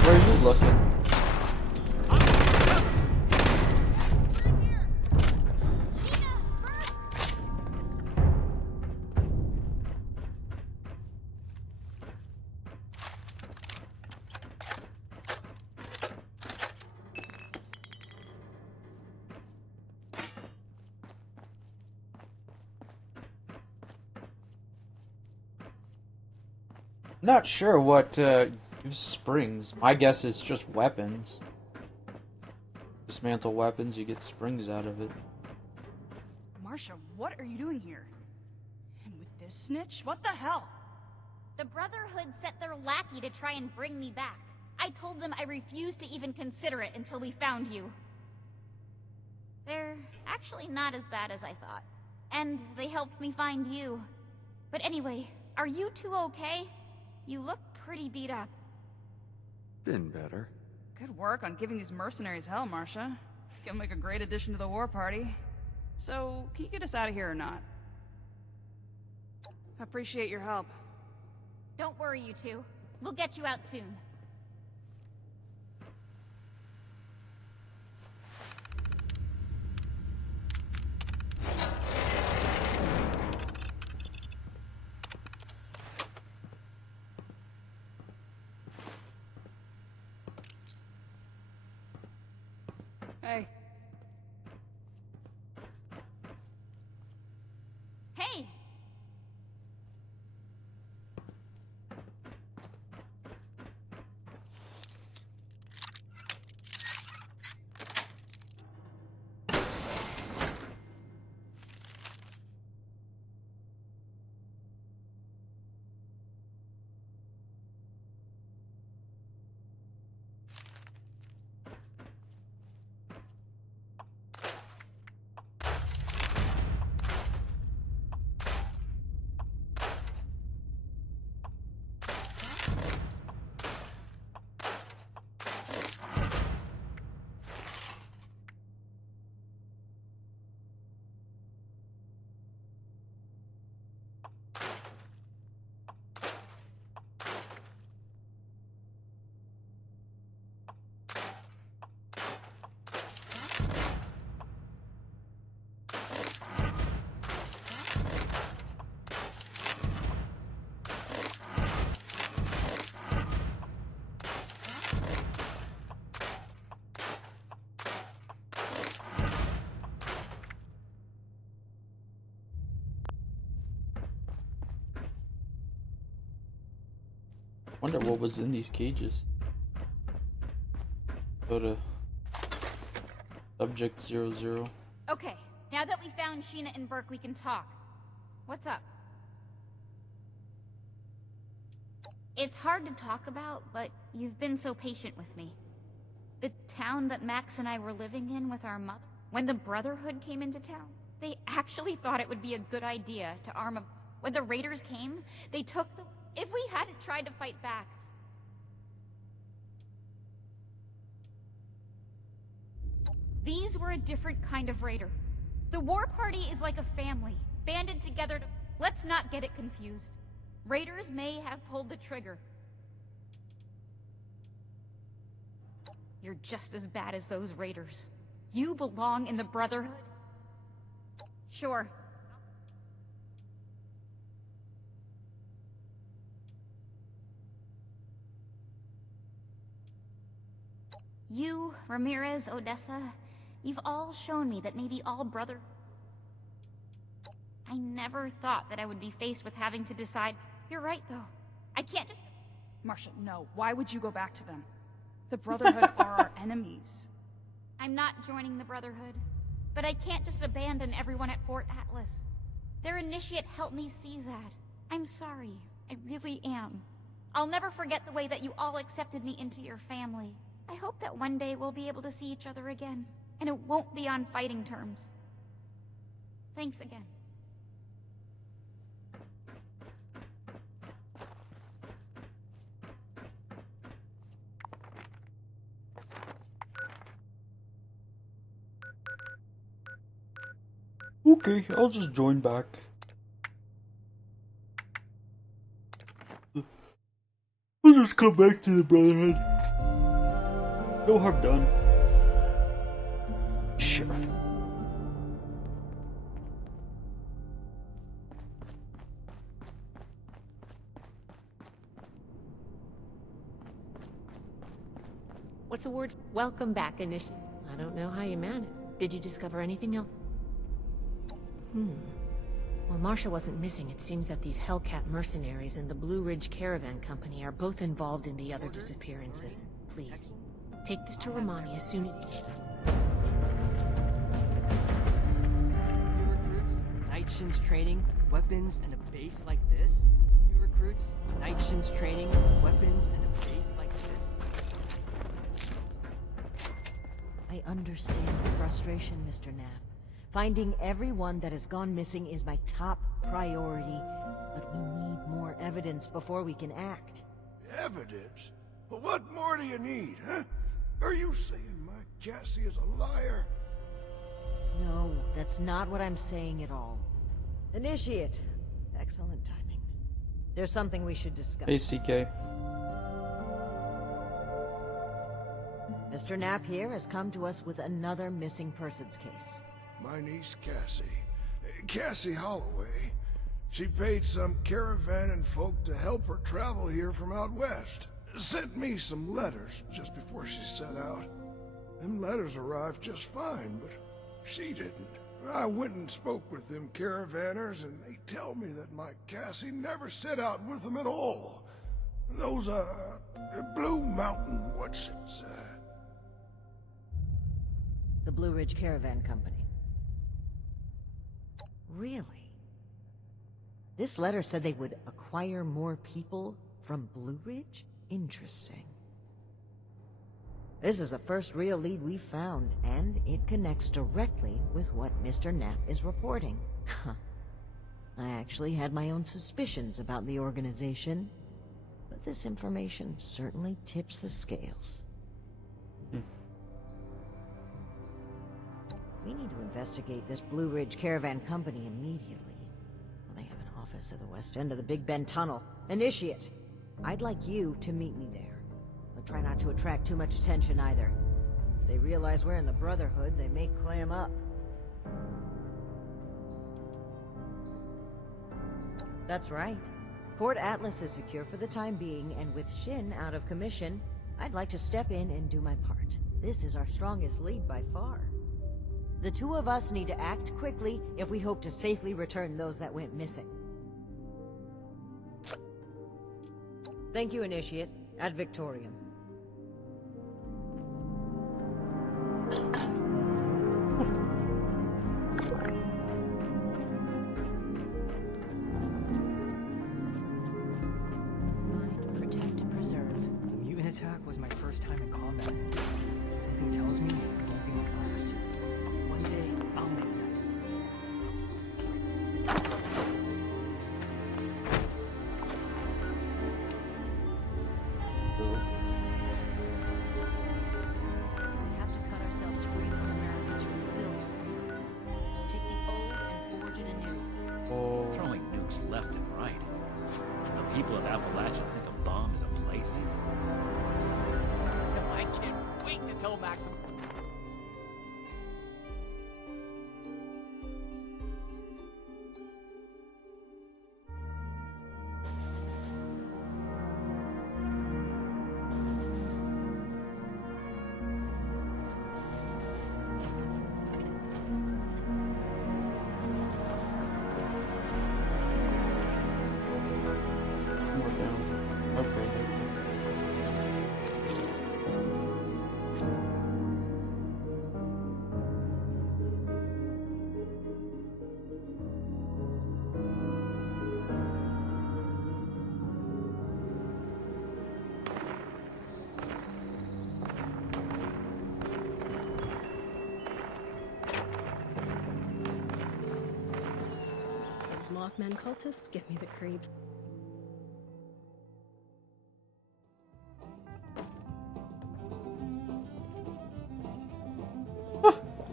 Where are you looking? Not sure what gives springs. My guess is just weapons. Dismantle weapons, you get springs out of it. Marsha, what are you doing here? And with this snitch? What the hell? The Brotherhood sent their lackey to try and bring me back. I told them I refused to even consider it until we found you. They're actually not as bad as I thought. And they helped me find you. But anyway, are you two okay? You look pretty beat up. Been better. Good work on giving these mercenaries hell, Marsha. You'll make a great addition to the war party. So, can you get us out of here or not? I appreciate your help. Don't worry, you two. We'll get you out soon. Hey. Hey! Wonder what was in these cages. Go to Subject 00. Okay, now that we found Sheena and Burke, we can talk. What's up? It's hard to talk about, but you've been so patient with me. The town that Max and I were living in with our mother, when the Brotherhood came into town, they actually thought it would be a good idea to arm a When the raiders came, they took the... If we hadn't tried to fight back... These were a different kind of raider. The war party is like a family, banded together to... Let's not get it confused. Raiders may have pulled the trigger. You're just as bad as those raiders. You belong in the Brotherhood. Sure. You, Ramirez, Odessa, you've all shown me that maybe all brother... I never thought that I would be faced with having to decide. You're right, though. I can't just... Marcia, no. Why would you go back to them? The Brotherhood are our enemies. I'm not joining the Brotherhood. But I can't just abandon everyone at Fort Atlas. Their initiate helped me see that. I'm sorry. I really am. I'll never forget the way that you all accepted me into your family. I hope that one day we'll be able to see each other again. And it won't be on fighting terms. Thanks again. Okay, I'll just join back. I'll just come back to the Brotherhood. No harm done. Sure. What's the word? Welcome back, Initiate. I don't know how you managed. Did you discover anything else? Well, Marcia wasn't missing. It seems that these Hellcat mercenaries and the Blue Ridge Caravan Company are both involved in the other disappearances. Please, take this to Romani as soon as New recruits, night shins training, weapons, and a base like this? New recruits, night shins training, weapons, and a base like this? I understand the frustration, Mr. Knapp. Finding everyone that has gone missing is my top priority, but we need more evidence before we can act. Evidence? Well, what more do you need, huh? Are you saying my Cassie is a liar? No, that's not what I'm saying at all. Initiate. Excellent timing. There's something we should discuss. Hey, CK. Mr. Knapp here has come to us with another missing persons case. My niece Cassie. Cassie Holloway. She paid some caravan and folk to help her travel here from out west. Sent me some letters just before she set out. Them letters arrived just fine, but she didn't. I went and spoke with them caravanners, and they tell me that my Cassie never set out with them at all. Those, Blue Mountain, The Blue Ridge Caravan Company. Really? This letter said they would acquire more people from Blue Ridge? Interesting. This is the first real lead we've found, and it connects directly with what Mr. Knapp is reporting. I actually had my own suspicions about the organization, but this information certainly tips the scales. We need to investigate this Blue Ridge Caravan Company immediately. They have an office at the west end of the Big Bend Tunnel. Initiate! I'd like you to meet me there. But try not to attract too much attention either. If they realize we're in the Brotherhood, they may clam up. That's right. Fort Atlas is secure for the time being, and with Shin out of commission, I'd like to step in and do my part. This is our strongest lead by far. The two of us need to act quickly if we hope to safely return those that went missing. Thank you, Initiate. Ad Victorium. Find, protect, and preserve. The mutant attack was my first time in combat. Something tells me it won't be my last. One day, I'll make that. Throwing nukes left and right. The people of Appalachia think a bomb is a plaything. I can't wait to tell Maxim. Mothman cultists give me the creeps.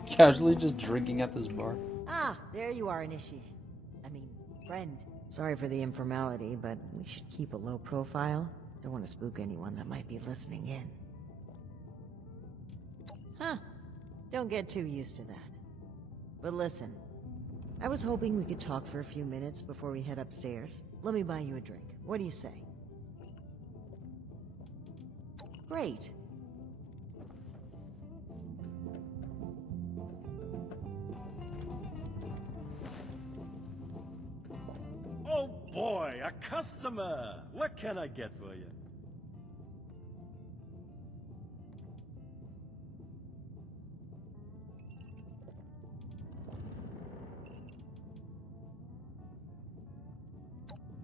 Casually just drinking at this bar. Ah, there you are, friend. Sorry for the informality, but we should keep a low profile. Don't want to spook anyone that might be listening in. Huh. Don't get too used to that. But listen, I was hoping we could talk for a few minutes before we head upstairs. Let me buy you a drink. What do you say? Great. Oh boy, a customer! What can I get for you?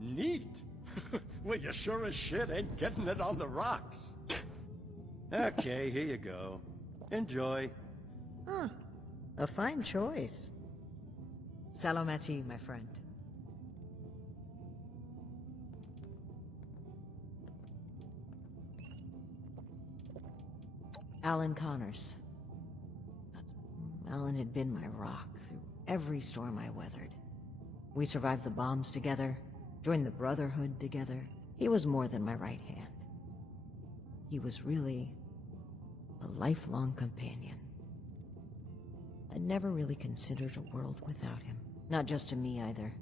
Neat. Well, you sure as shit ain't getting it on the rocks. Okay, here you go. Enjoy. Huh. A fine choice. Salomati, my friend. Alan Connors. Alan had been my rock through every storm I weathered. We survived the bombs together, joined the Brotherhood together. He was more than my right hand. He was really a lifelong companion. I'd never really considered a world without him. Not just to me either.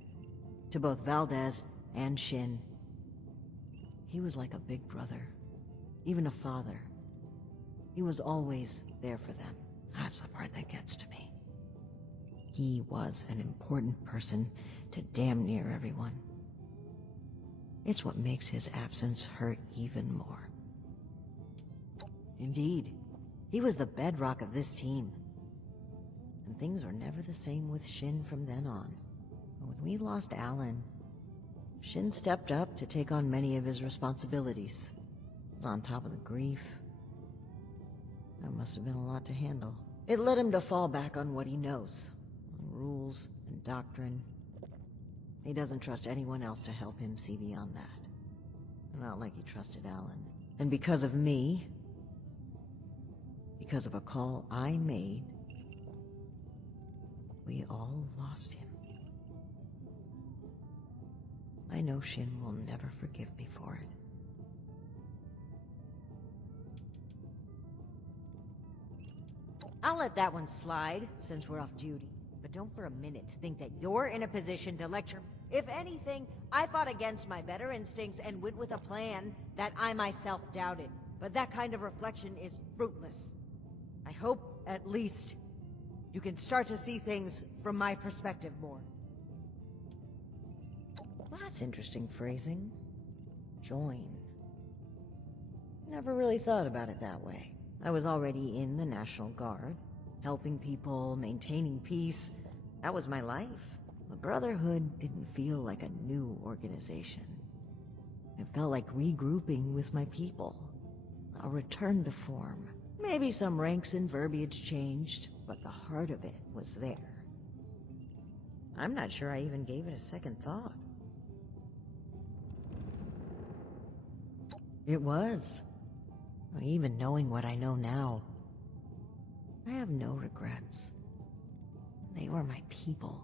To both Valdez and Shin. He was like a big brother. Even a father. He was always there for them. That's the part that gets to me. He was an important person to damn near everyone. It's what makes his absence hurt even more. Indeed, he was the bedrock of this team. And things were never the same with Shin from then on. But when we lost Alan, Shin stepped up to take on many of his responsibilities. On top of the grief, that must have been a lot to handle. It led him to fall back on what he knows. On rules and doctrine. He doesn't trust anyone else to help him see beyond that. Not like he trusted Alan. And because of me, because of a call I made, we all lost him. I know Shin will never forgive me for it. I'll let that one slide, since we're off duty. But don't for a minute think that you're in a position to lecture. If anything, I fought against my better instincts and went with a plan that I myself doubted. But that kind of reflection is fruitless. I hope, at least, you can start to see things from my perspective more. Well, that's interesting phrasing. Join. Never really thought about it that way. I was already in the National Guard, helping people, maintaining peace. That was my life. The Brotherhood didn't feel like a new organization. It felt like regrouping with my people. A return to form. Maybe some ranks and verbiage changed, but the heart of it was there. I'm not sure I even gave it a second thought. It was. Even knowing what I know now, I have no regrets. They were my people.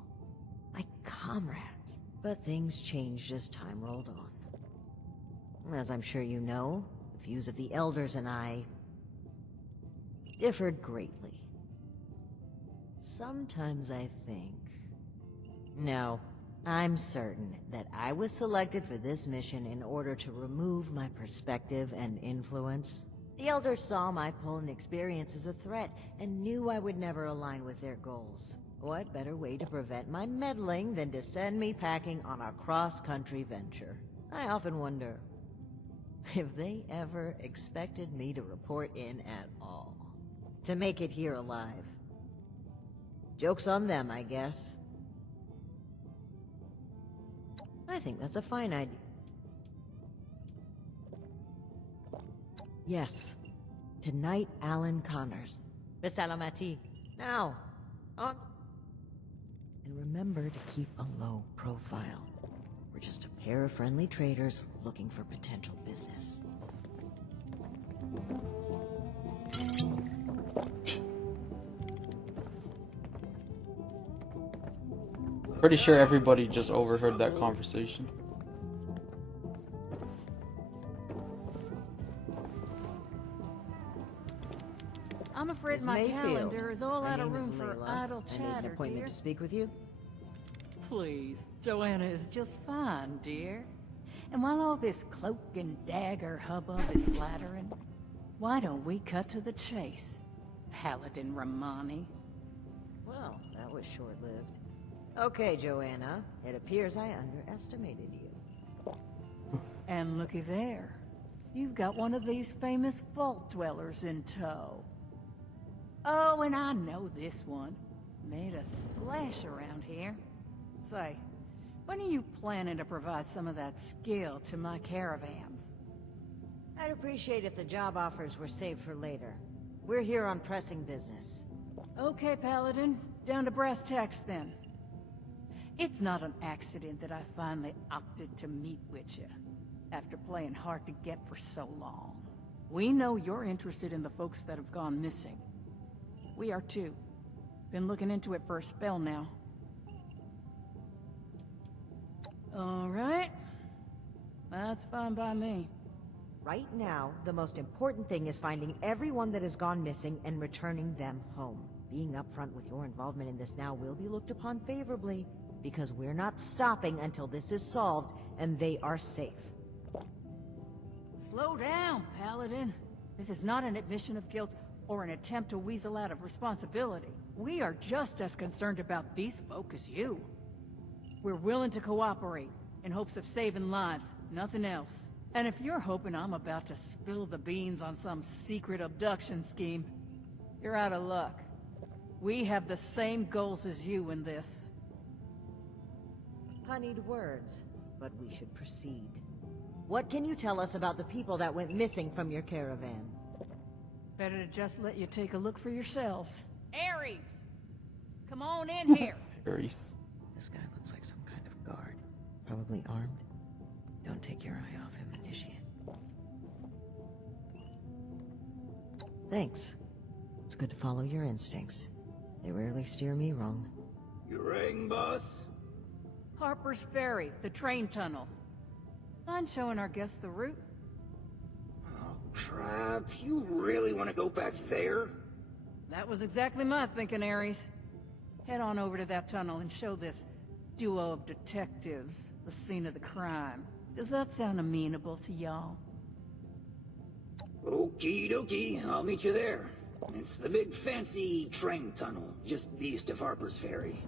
like comrades. But things changed as time rolled on. As I'm sure you know, the views of the Elders and I differed greatly. Sometimes I think... No, I'm certain that I was selected for this mission in order to remove my perspective and influence. The Elders saw my pull and experience as a threat and knew I would never align with their goals. What better way to prevent my meddling than to send me packing on a cross-country venture? I often wonder if they ever expected me to report in at all. To make it here alive. Joke's on them, I guess. I think that's a fine idea. Yes. Tonight, Alan Connors. Besalamati. Now, on. And remember to keep a low profile. We're just a pair of friendly traders looking for potential business. Pretty sure everybody just overheard that conversation. I'm afraid Ms. my Mayfield. calendar is all My out of name is room for Layla. idle I made an chatter, appointment dear. to speak with you. Please, Joanna is just fine, dear. And while all this cloak and dagger hubbub is flattering, why don't we cut to the chase, Paladin Romani? Well, that was short-lived. Okay, Joanna. It appears I underestimated you. And looky there. You've got one of these famous vault dwellers in tow. Oh, and I know this one. Made a splash around here. Say, when are you planning to provide some of that skill to my caravans? I'd appreciate if the job offers were saved for later. We're here on pressing business. Okay, Paladin. Down to brass tacks, then. It's not an accident that I finally opted to meet with you, after playing hard to get for so long. We know you're interested in the folks that have gone missing. We are too. Been looking into it for a spell now. All right. That's fine by me. Right now, the most important thing is finding everyone that has gone missing and returning them home. Being upfront with your involvement in this now will be looked upon favorably, because we're not stopping until this is solved and they are safe. Slow down, Paladin. This is not an admission of guilt or an attempt to weasel out of responsibility. We are just as concerned about these folk as you. We're willing to cooperate in hopes of saving lives, nothing else. And if you're hoping I'm about to spill the beans on some secret abduction scheme, you're out of luck. We have the same goals as you in this. Honeyed words, but we should proceed. What can you tell us about the people that went missing from your caravan? Better to just let you take a look for yourselves. Ares! Come on in here! Ares. This guy looks like some kind of guard. Probably armed. Don't take your eye off him, Initiate. Thanks. It's good to follow your instincts. They rarely steer me wrong. You rang, boss? Harper's Ferry, the train tunnel. Mind showing our guests the route? Oh, crap. You really want to go back there? That was exactly my thinking, Ares. Head on over to that tunnel and show this duo of detectives the scene of the crime. Does that sound amenable to y'all? Okie dokie, I'll meet you there. It's the big fancy train tunnel, just east of Harper's Ferry.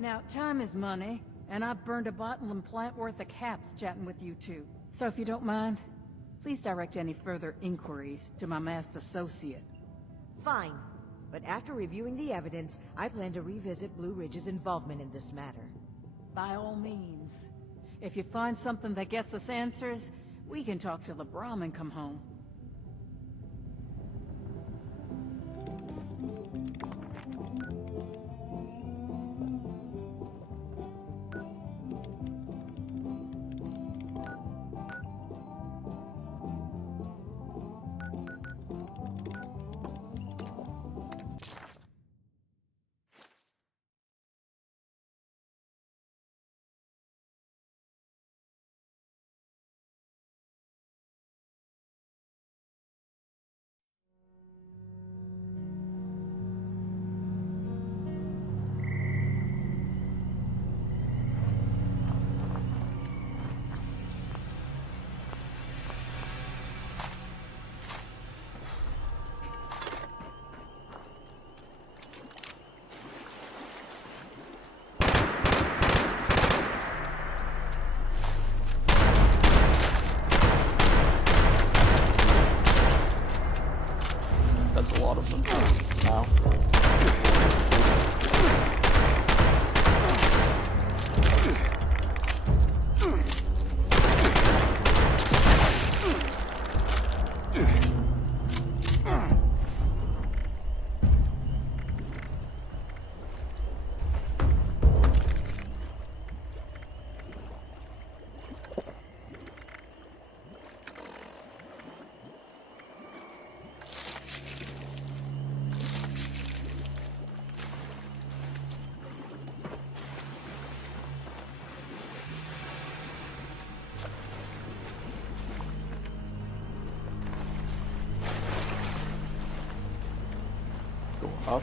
Now, time is money, and I've burned a bottle and plant worth of caps chatting with you two. So if you don't mind, please direct any further inquiries to my masked associate. Fine. But after reviewing the evidence, I plan to revisit Blue Ridge's involvement in this matter. By all means. If you find something that gets us answers, we can talk till the Brahmin come home. go up.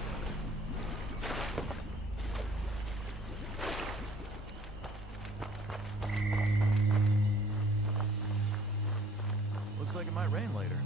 Looks like it might rain later.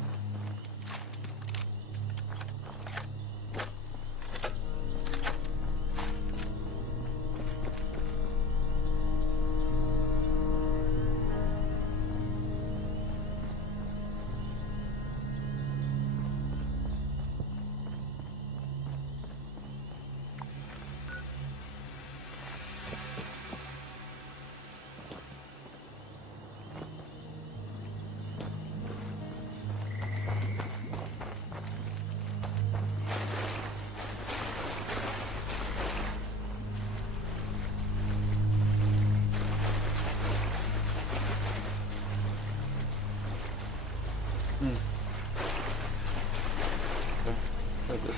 Like this.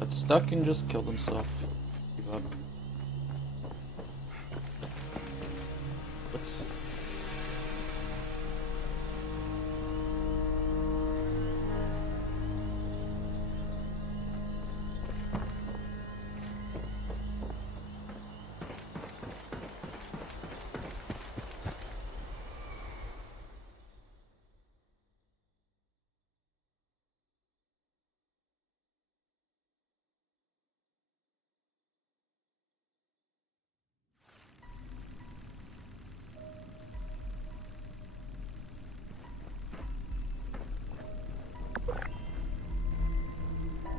Got stuck and just killed himself. Give up. Whoops.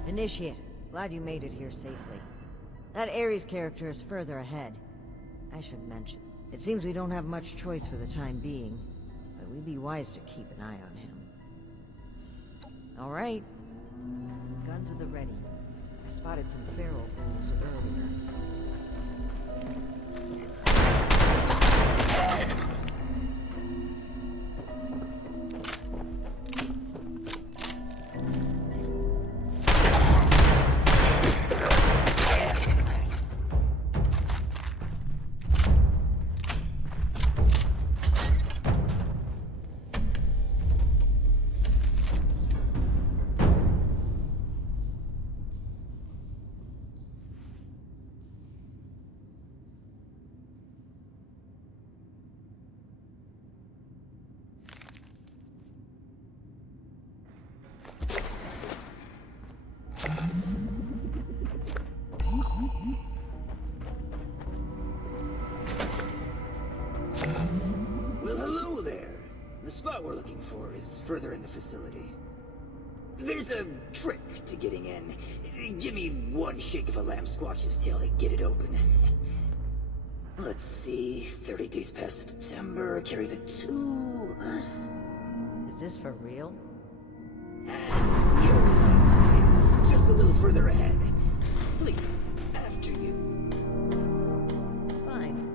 Initiate, glad you made it here safely. That Ares character is further ahead. I should mention, it seems we don't have much choice for the time being, but we'd be wise to keep an eye on him. Alright. Guns at the ready. I spotted some feral ghouls earlier. Well, hello there. The spot we're looking for is further in the facility. There's a trick to getting in. Give me one shake of a lamb squatch's tail to get it open. Let's see, 30 days past September, carry the 2... Is this for real? It's just a little further ahead. Please, after you. Fine.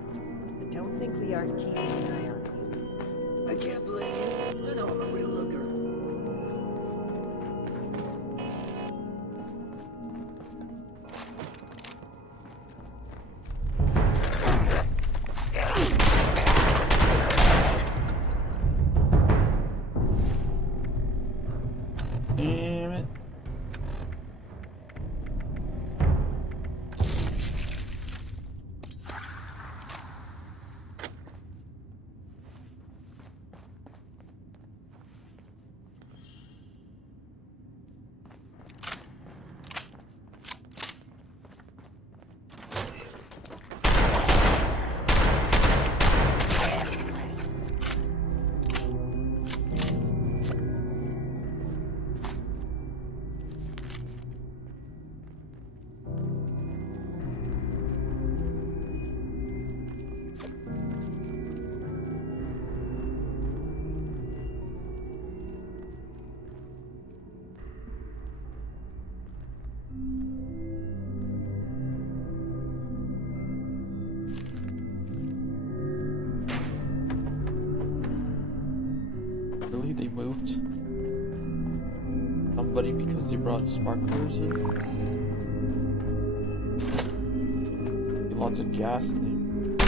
But don't think we aren't keeping an eye on you. I can't blame you. I know I'm a real looker. Damn it. Really? They moved somebody because they brought sparklers in? Lots of gas in there.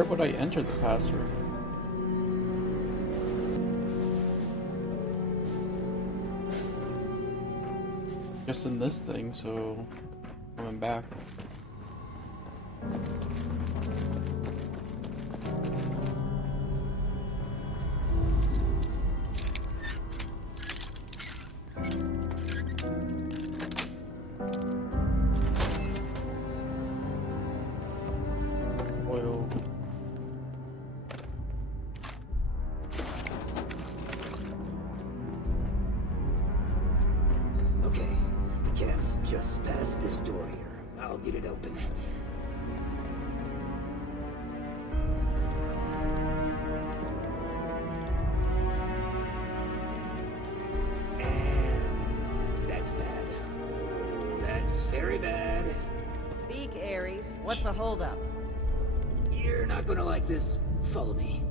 Where would I enter the password? Just in this thing, so coming back. Oil. Okay, the cab's just past this door here. I'll get it open. And that's bad. That's very bad. Speak, Ares. What's a holdup? You're not gonna like this. Follow me.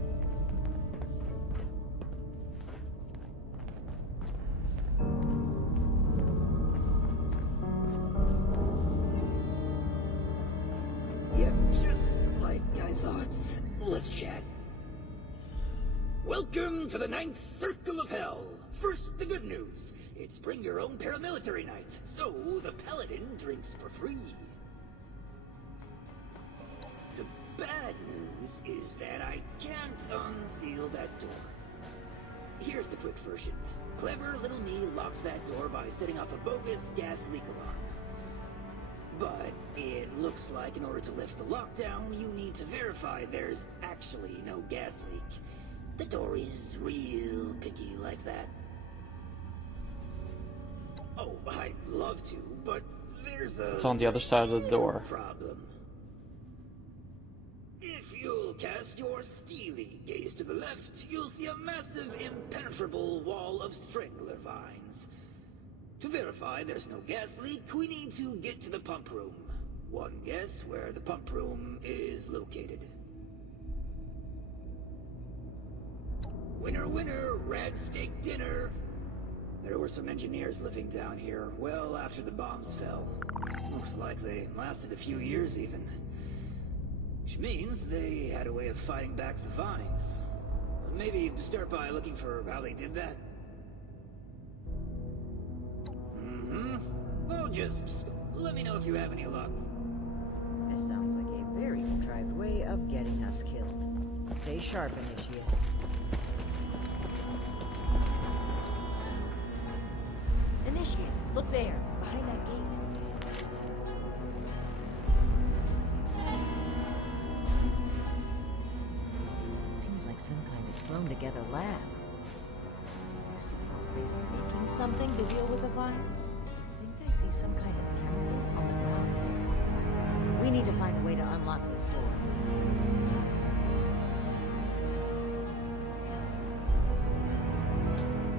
Yep, just like I thought. Let's chat. Welcome to the 9th Circle of Hell. First, the good news. It's bring your own paramilitary night, so the Paladin drinks for free. The bad news is that I can't unseal that door. Here's the quick version. Clever little me locks that door by setting off a bogus gas leak alarm. But it looks like in order to lift the lockdown, you need to verify there's actually no gas leak. The door is real picky like that. Oh, I'd love to, but there's a... It's on the other side of the door. Problem. If you'll cast your steely gaze to the left, you'll see a massive, impenetrable wall of strangler vines. To verify there's no gas leak, we need to get to the pump room. One guess where the pump room is located. Winner, winner, red steak dinner. There were some engineers living down here well after the bombs fell. Looks like they lasted a few years even. Which means they had a way of fighting back the vines. Maybe start by looking for how they did that. Well, just let me know if you have any luck. This sounds like a very contrived way of getting us killed. Stay sharp, Initiate. Initiate, look there, behind that gate. Seems like some kind of thrown-together lab. Do you suppose they are making something to deal with the vines? I see some kind of chemical on the ground there. We need to find a way to unlock this door.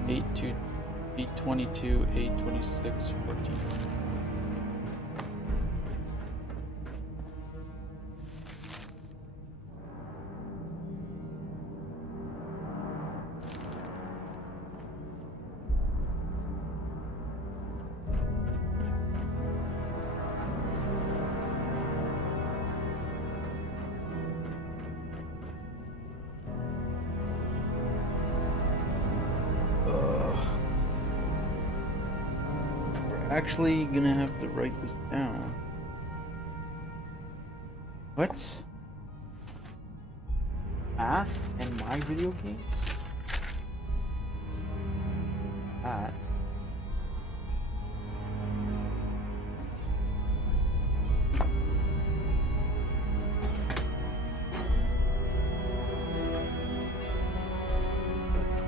$822, $826, $14. Actually gonna have to write this down. What? Math in my video games? That.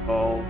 Oh.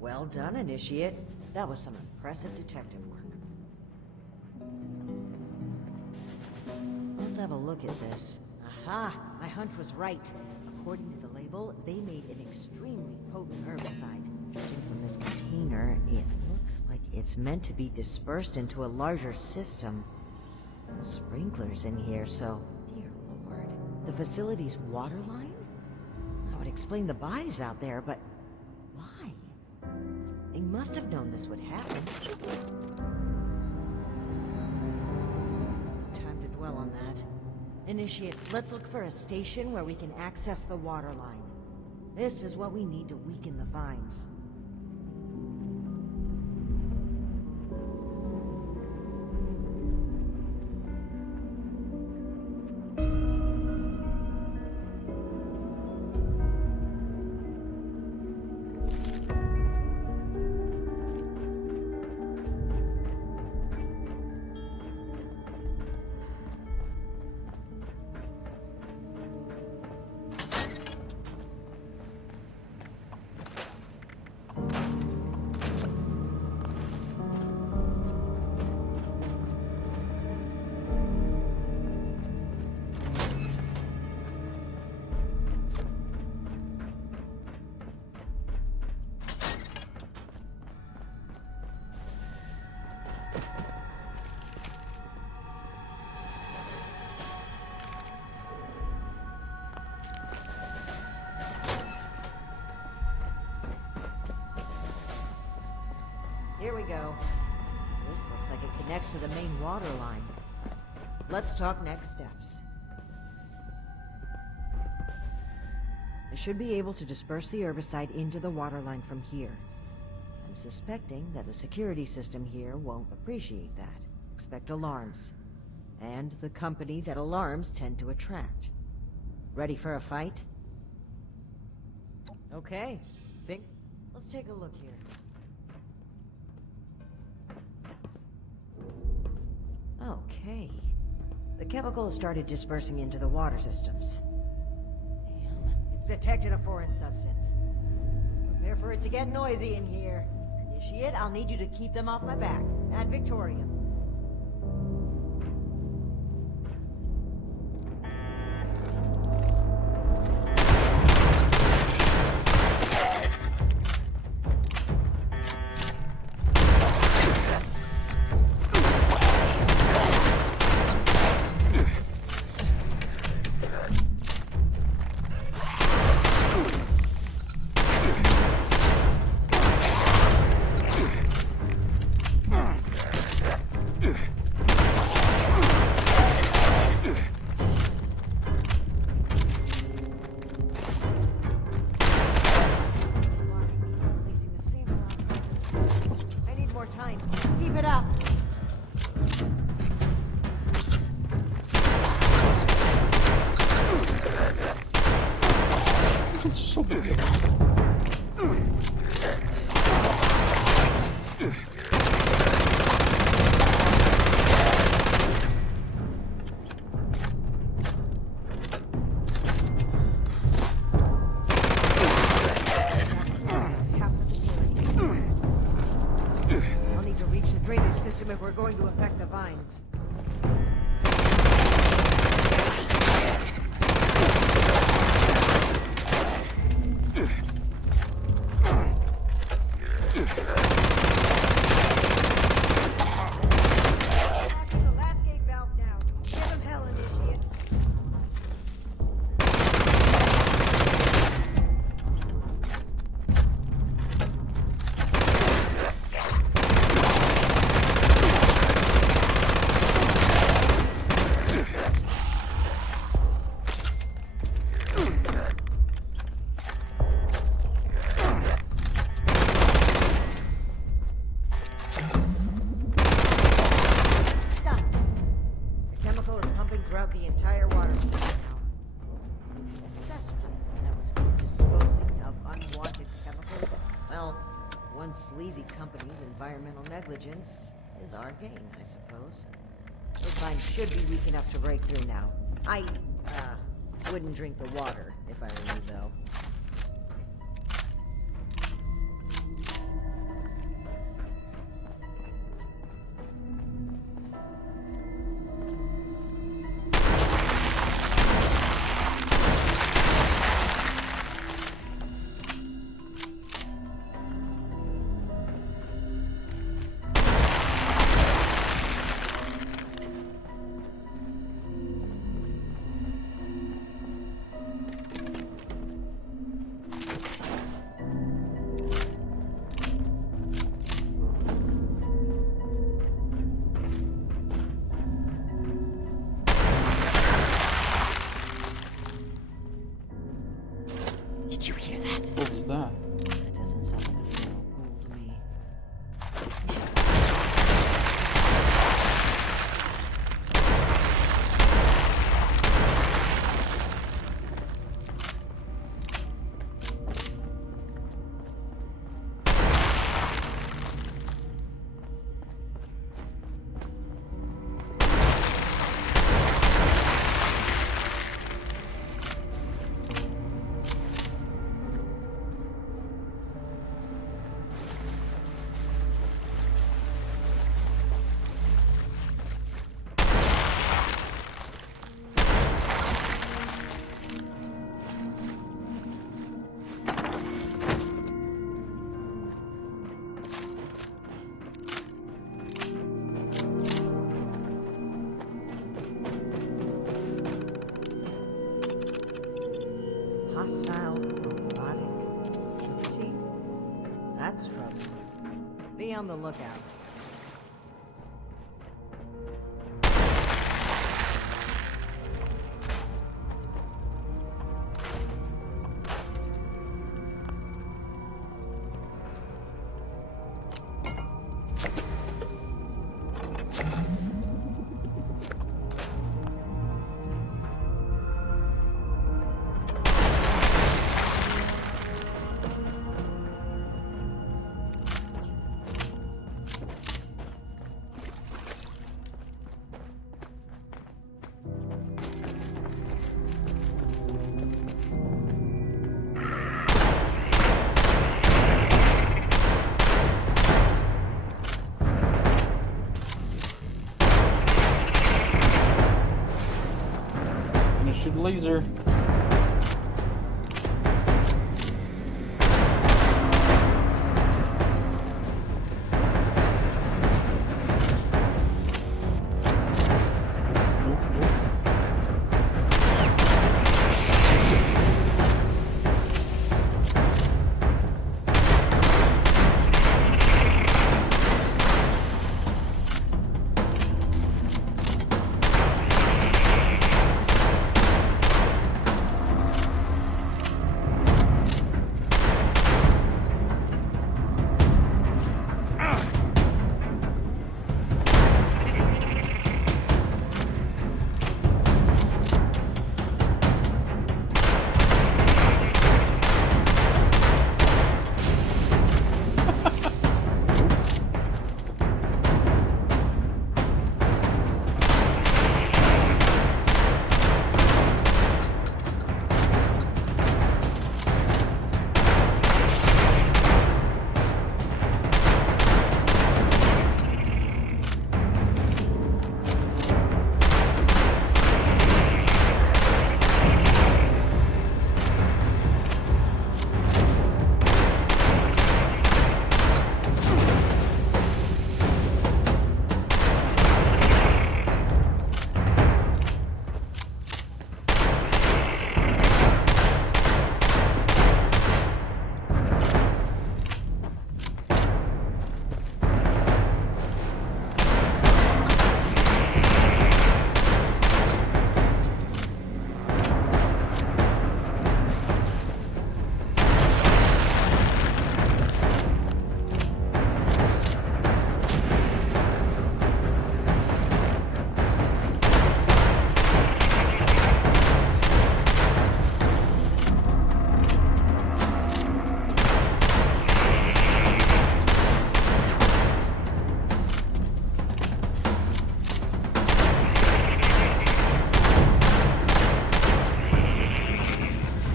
Well done, Initiate. That was some impressive detective work. Let's have a look at this. Aha! My hunch was right. According to the label, they made an extremely potent herbicide. Judging from this container, it looks like it's meant to be dispersed into a larger system. No sprinklers in here, so... Dear Lord. The facility's water line? That would explain the bodies out there, but... why? They must have known this would happen. No time to dwell on that. Initiate, let's look for a station where we can access the water line. This is what we need to weaken the vines. Here we go. This looks like it connects to the main water line. Let's talk next steps. I should be able to disperse the herbicide into the water line from here. I'm suspecting that the security system here won't appreciate that. Expect alarms. And the company that alarms tend to attract. Ready for a fight? Okay. Let's take a look here. Okay. The chemical has started dispersing into the water systems. Damn, it's detected a foreign substance. Prepare for it to get noisy in here. Initiate, I'll need you to keep them off my back. Ad Victoriam. If we're going to affect the vines. The last gate valve now. Give him hell, Initiate. Throughout the entire water system now. Assess pipe that was for disposing of unwanted chemicals. Well, one sleazy company's environmental negligence is our gain, I suppose. Those vines should be weak enough to break through now. I, wouldn't drink the water if I were you, though. hostile robotic entity? That's trouble. Be on the lookout. Shoot laser.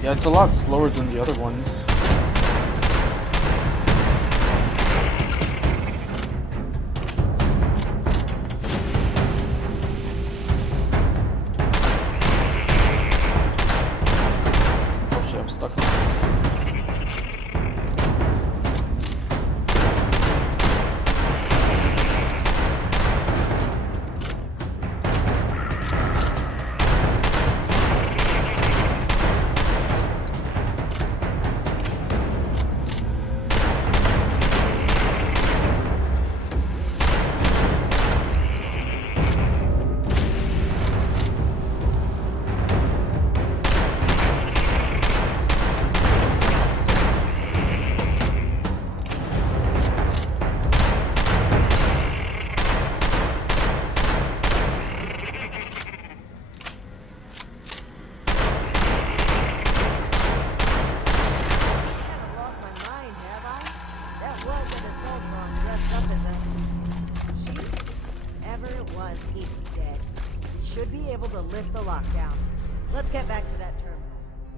Yeah, it's a lot slower than the other ones. Oh shit, I'm stuck. To lift the lockdown. Let's get back to that terminal.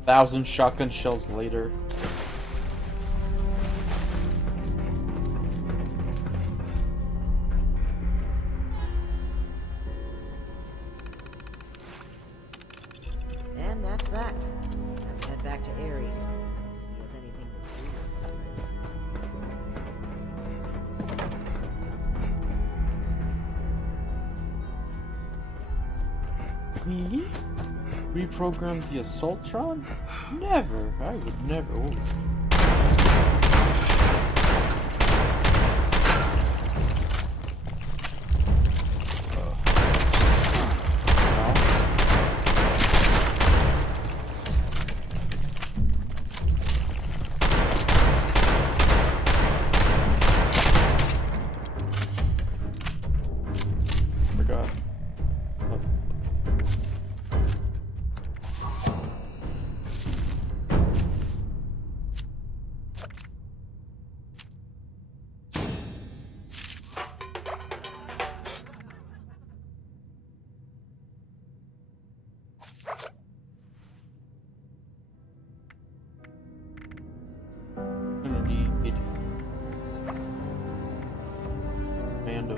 1,000 shotgun shells later. And that's that. Time to head back to Ares. If he has anything to do with this. Reprogram the Assaultron? Never. I would never. Ooh.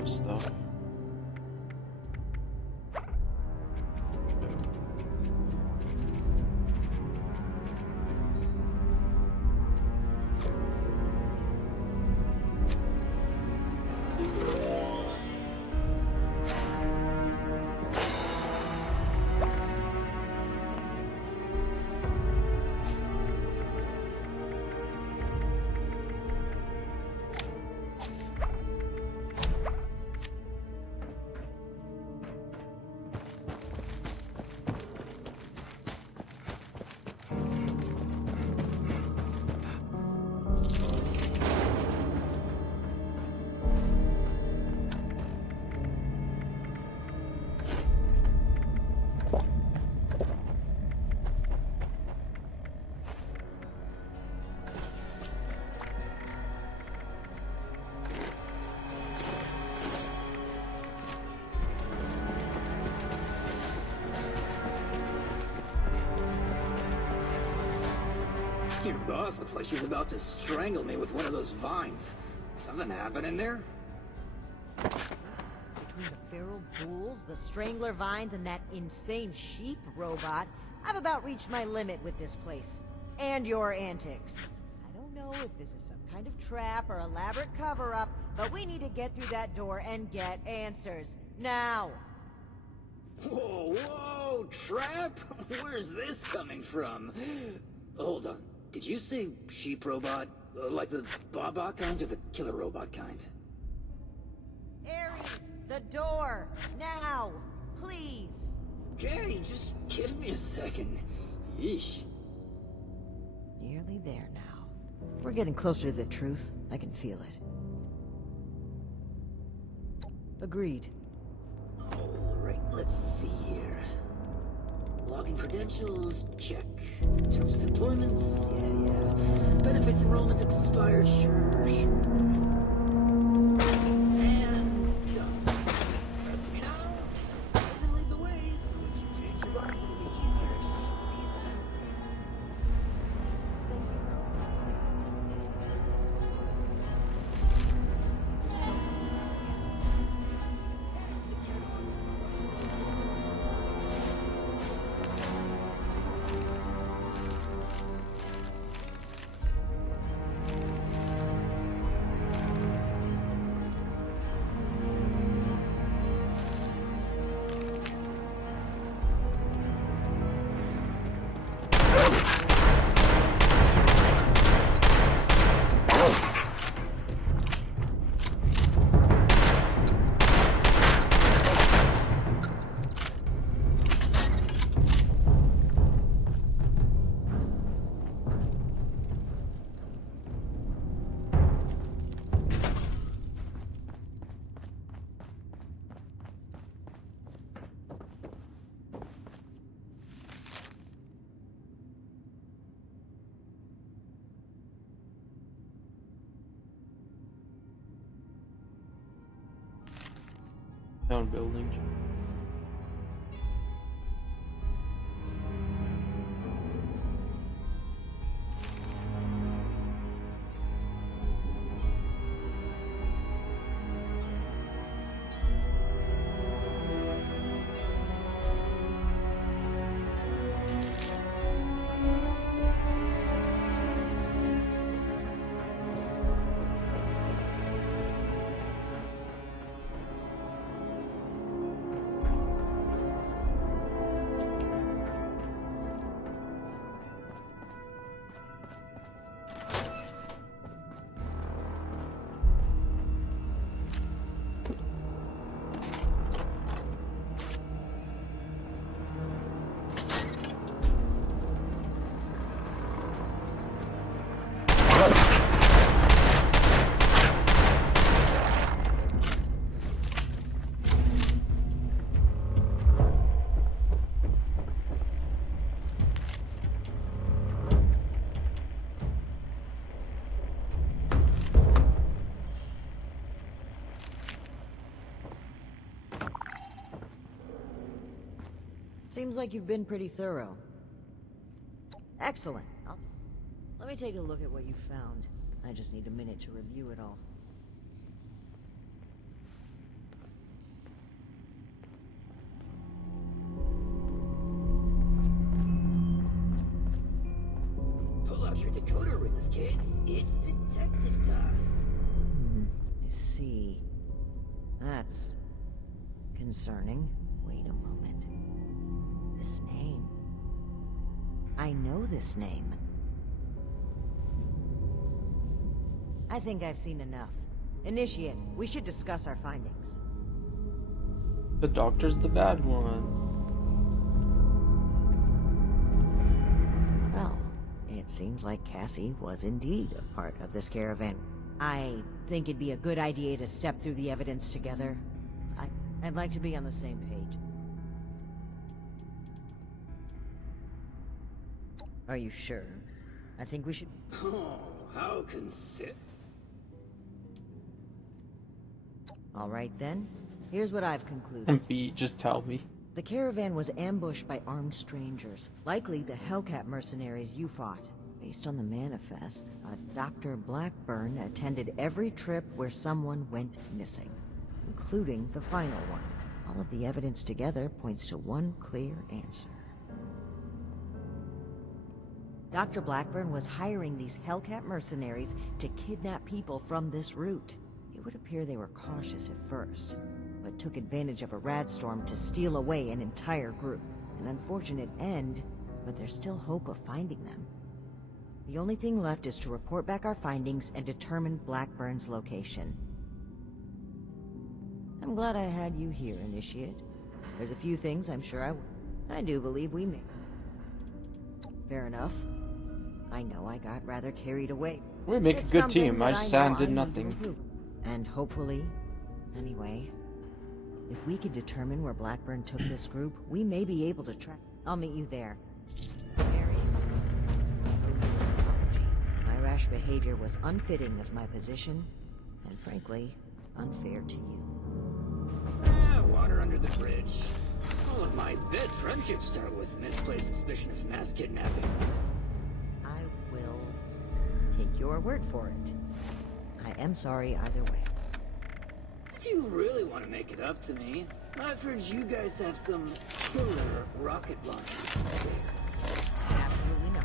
Stuff. Your boss looks like she's about to strangle me with one of those vines. Something happening there? Between the feral bulls, the strangler vines, and that insane sheep robot, I've about reached my limit with this place. And your antics. I don't know if this is some kind of trap or elaborate cover-up, but we need to get through that door and get answers. Now! Whoa, whoa, trap? Where's this coming from? Hold on. Did you say sheep robot? Like the Baba kind or the killer robot kind? Ares, the door! Now! Please! Okay, just give me a second. Yeesh. Nearly there now. We're getting closer to the truth. I can feel it. Agreed. Alright, let's see here. Login credentials, check. Terms of employment, yeah. Benefits enrollments expired, sure. And done. Trust me now. I can lead the way, so if you change your mind, it'll be easier to show me that. Town building. Seems like you've been pretty thorough. Excellent. Let me take a look at what you found. I just need a minute to review it all. Pull out your decoder rings, kids. It's detective time. I see. That's concerning. Wait a moment. This name. I know this name. I think I've seen enough. Initiate, we should discuss our findings. The doctor's the bad one. Well, it seems like Cassie was indeed a part of this caravan. I think it'd be a good idea to step through the evidence together. I'd like to be on the same page. Are you sure? I think we should... Oh, how considerate. All right then. Here's what I've concluded. B, just tell me. The caravan was ambushed by armed strangers, likely the Hellcat mercenaries you fought. Based on the manifest, Dr. Blackburn attended every trip where someone went missing, including the final one. All of the evidence together points to one clear answer. Dr. Blackburn was hiring these Hellcat mercenaries to kidnap people from this route. It would appear they were cautious at first, but took advantage of a radstorm to steal away an entire group. An unfortunate end, but there's still hope of finding them. The only thing left is to report back our findings and determine Blackburn's location. I'm glad I had you here, Initiate. There's a few things I'm sure I do believe we may. Fair enough. I know I got rather carried away. We make a good team. I just sat and did nothing. And hopefully, anyway, if we could determine where Blackburn took this group, we may be able to track. I'll meet you there. Ares. My rash behavior was unfitting of my position, and frankly, unfair to you. Water under the bridge. All of my best friendships start with misplaced suspicion of mass kidnapping. I will take your word for it. I am sorry either way. If you really want to make it up to me, I've heard you guys have some killer rocket launchers to spare. Absolutely not.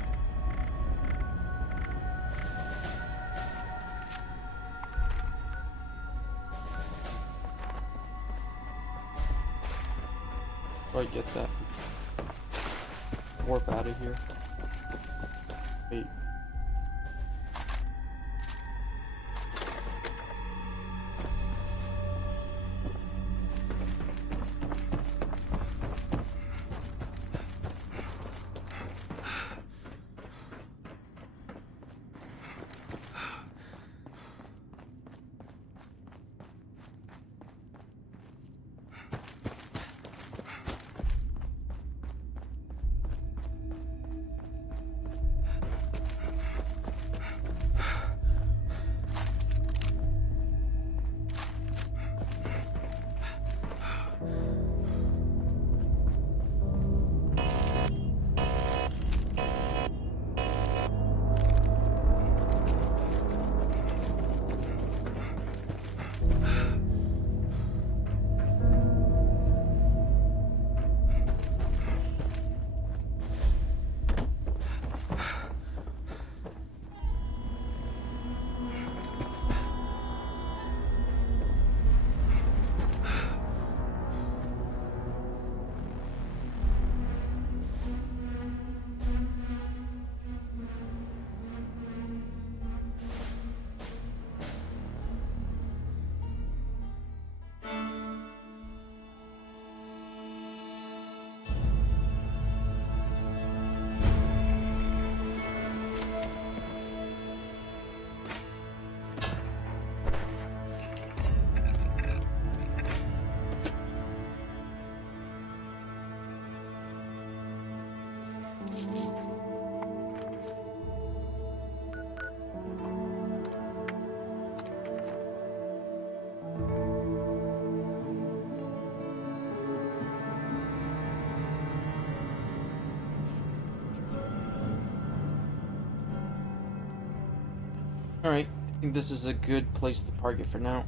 Oh, I get that. Warp out of here. Wait. Alright, I think this is a good place to park it for now.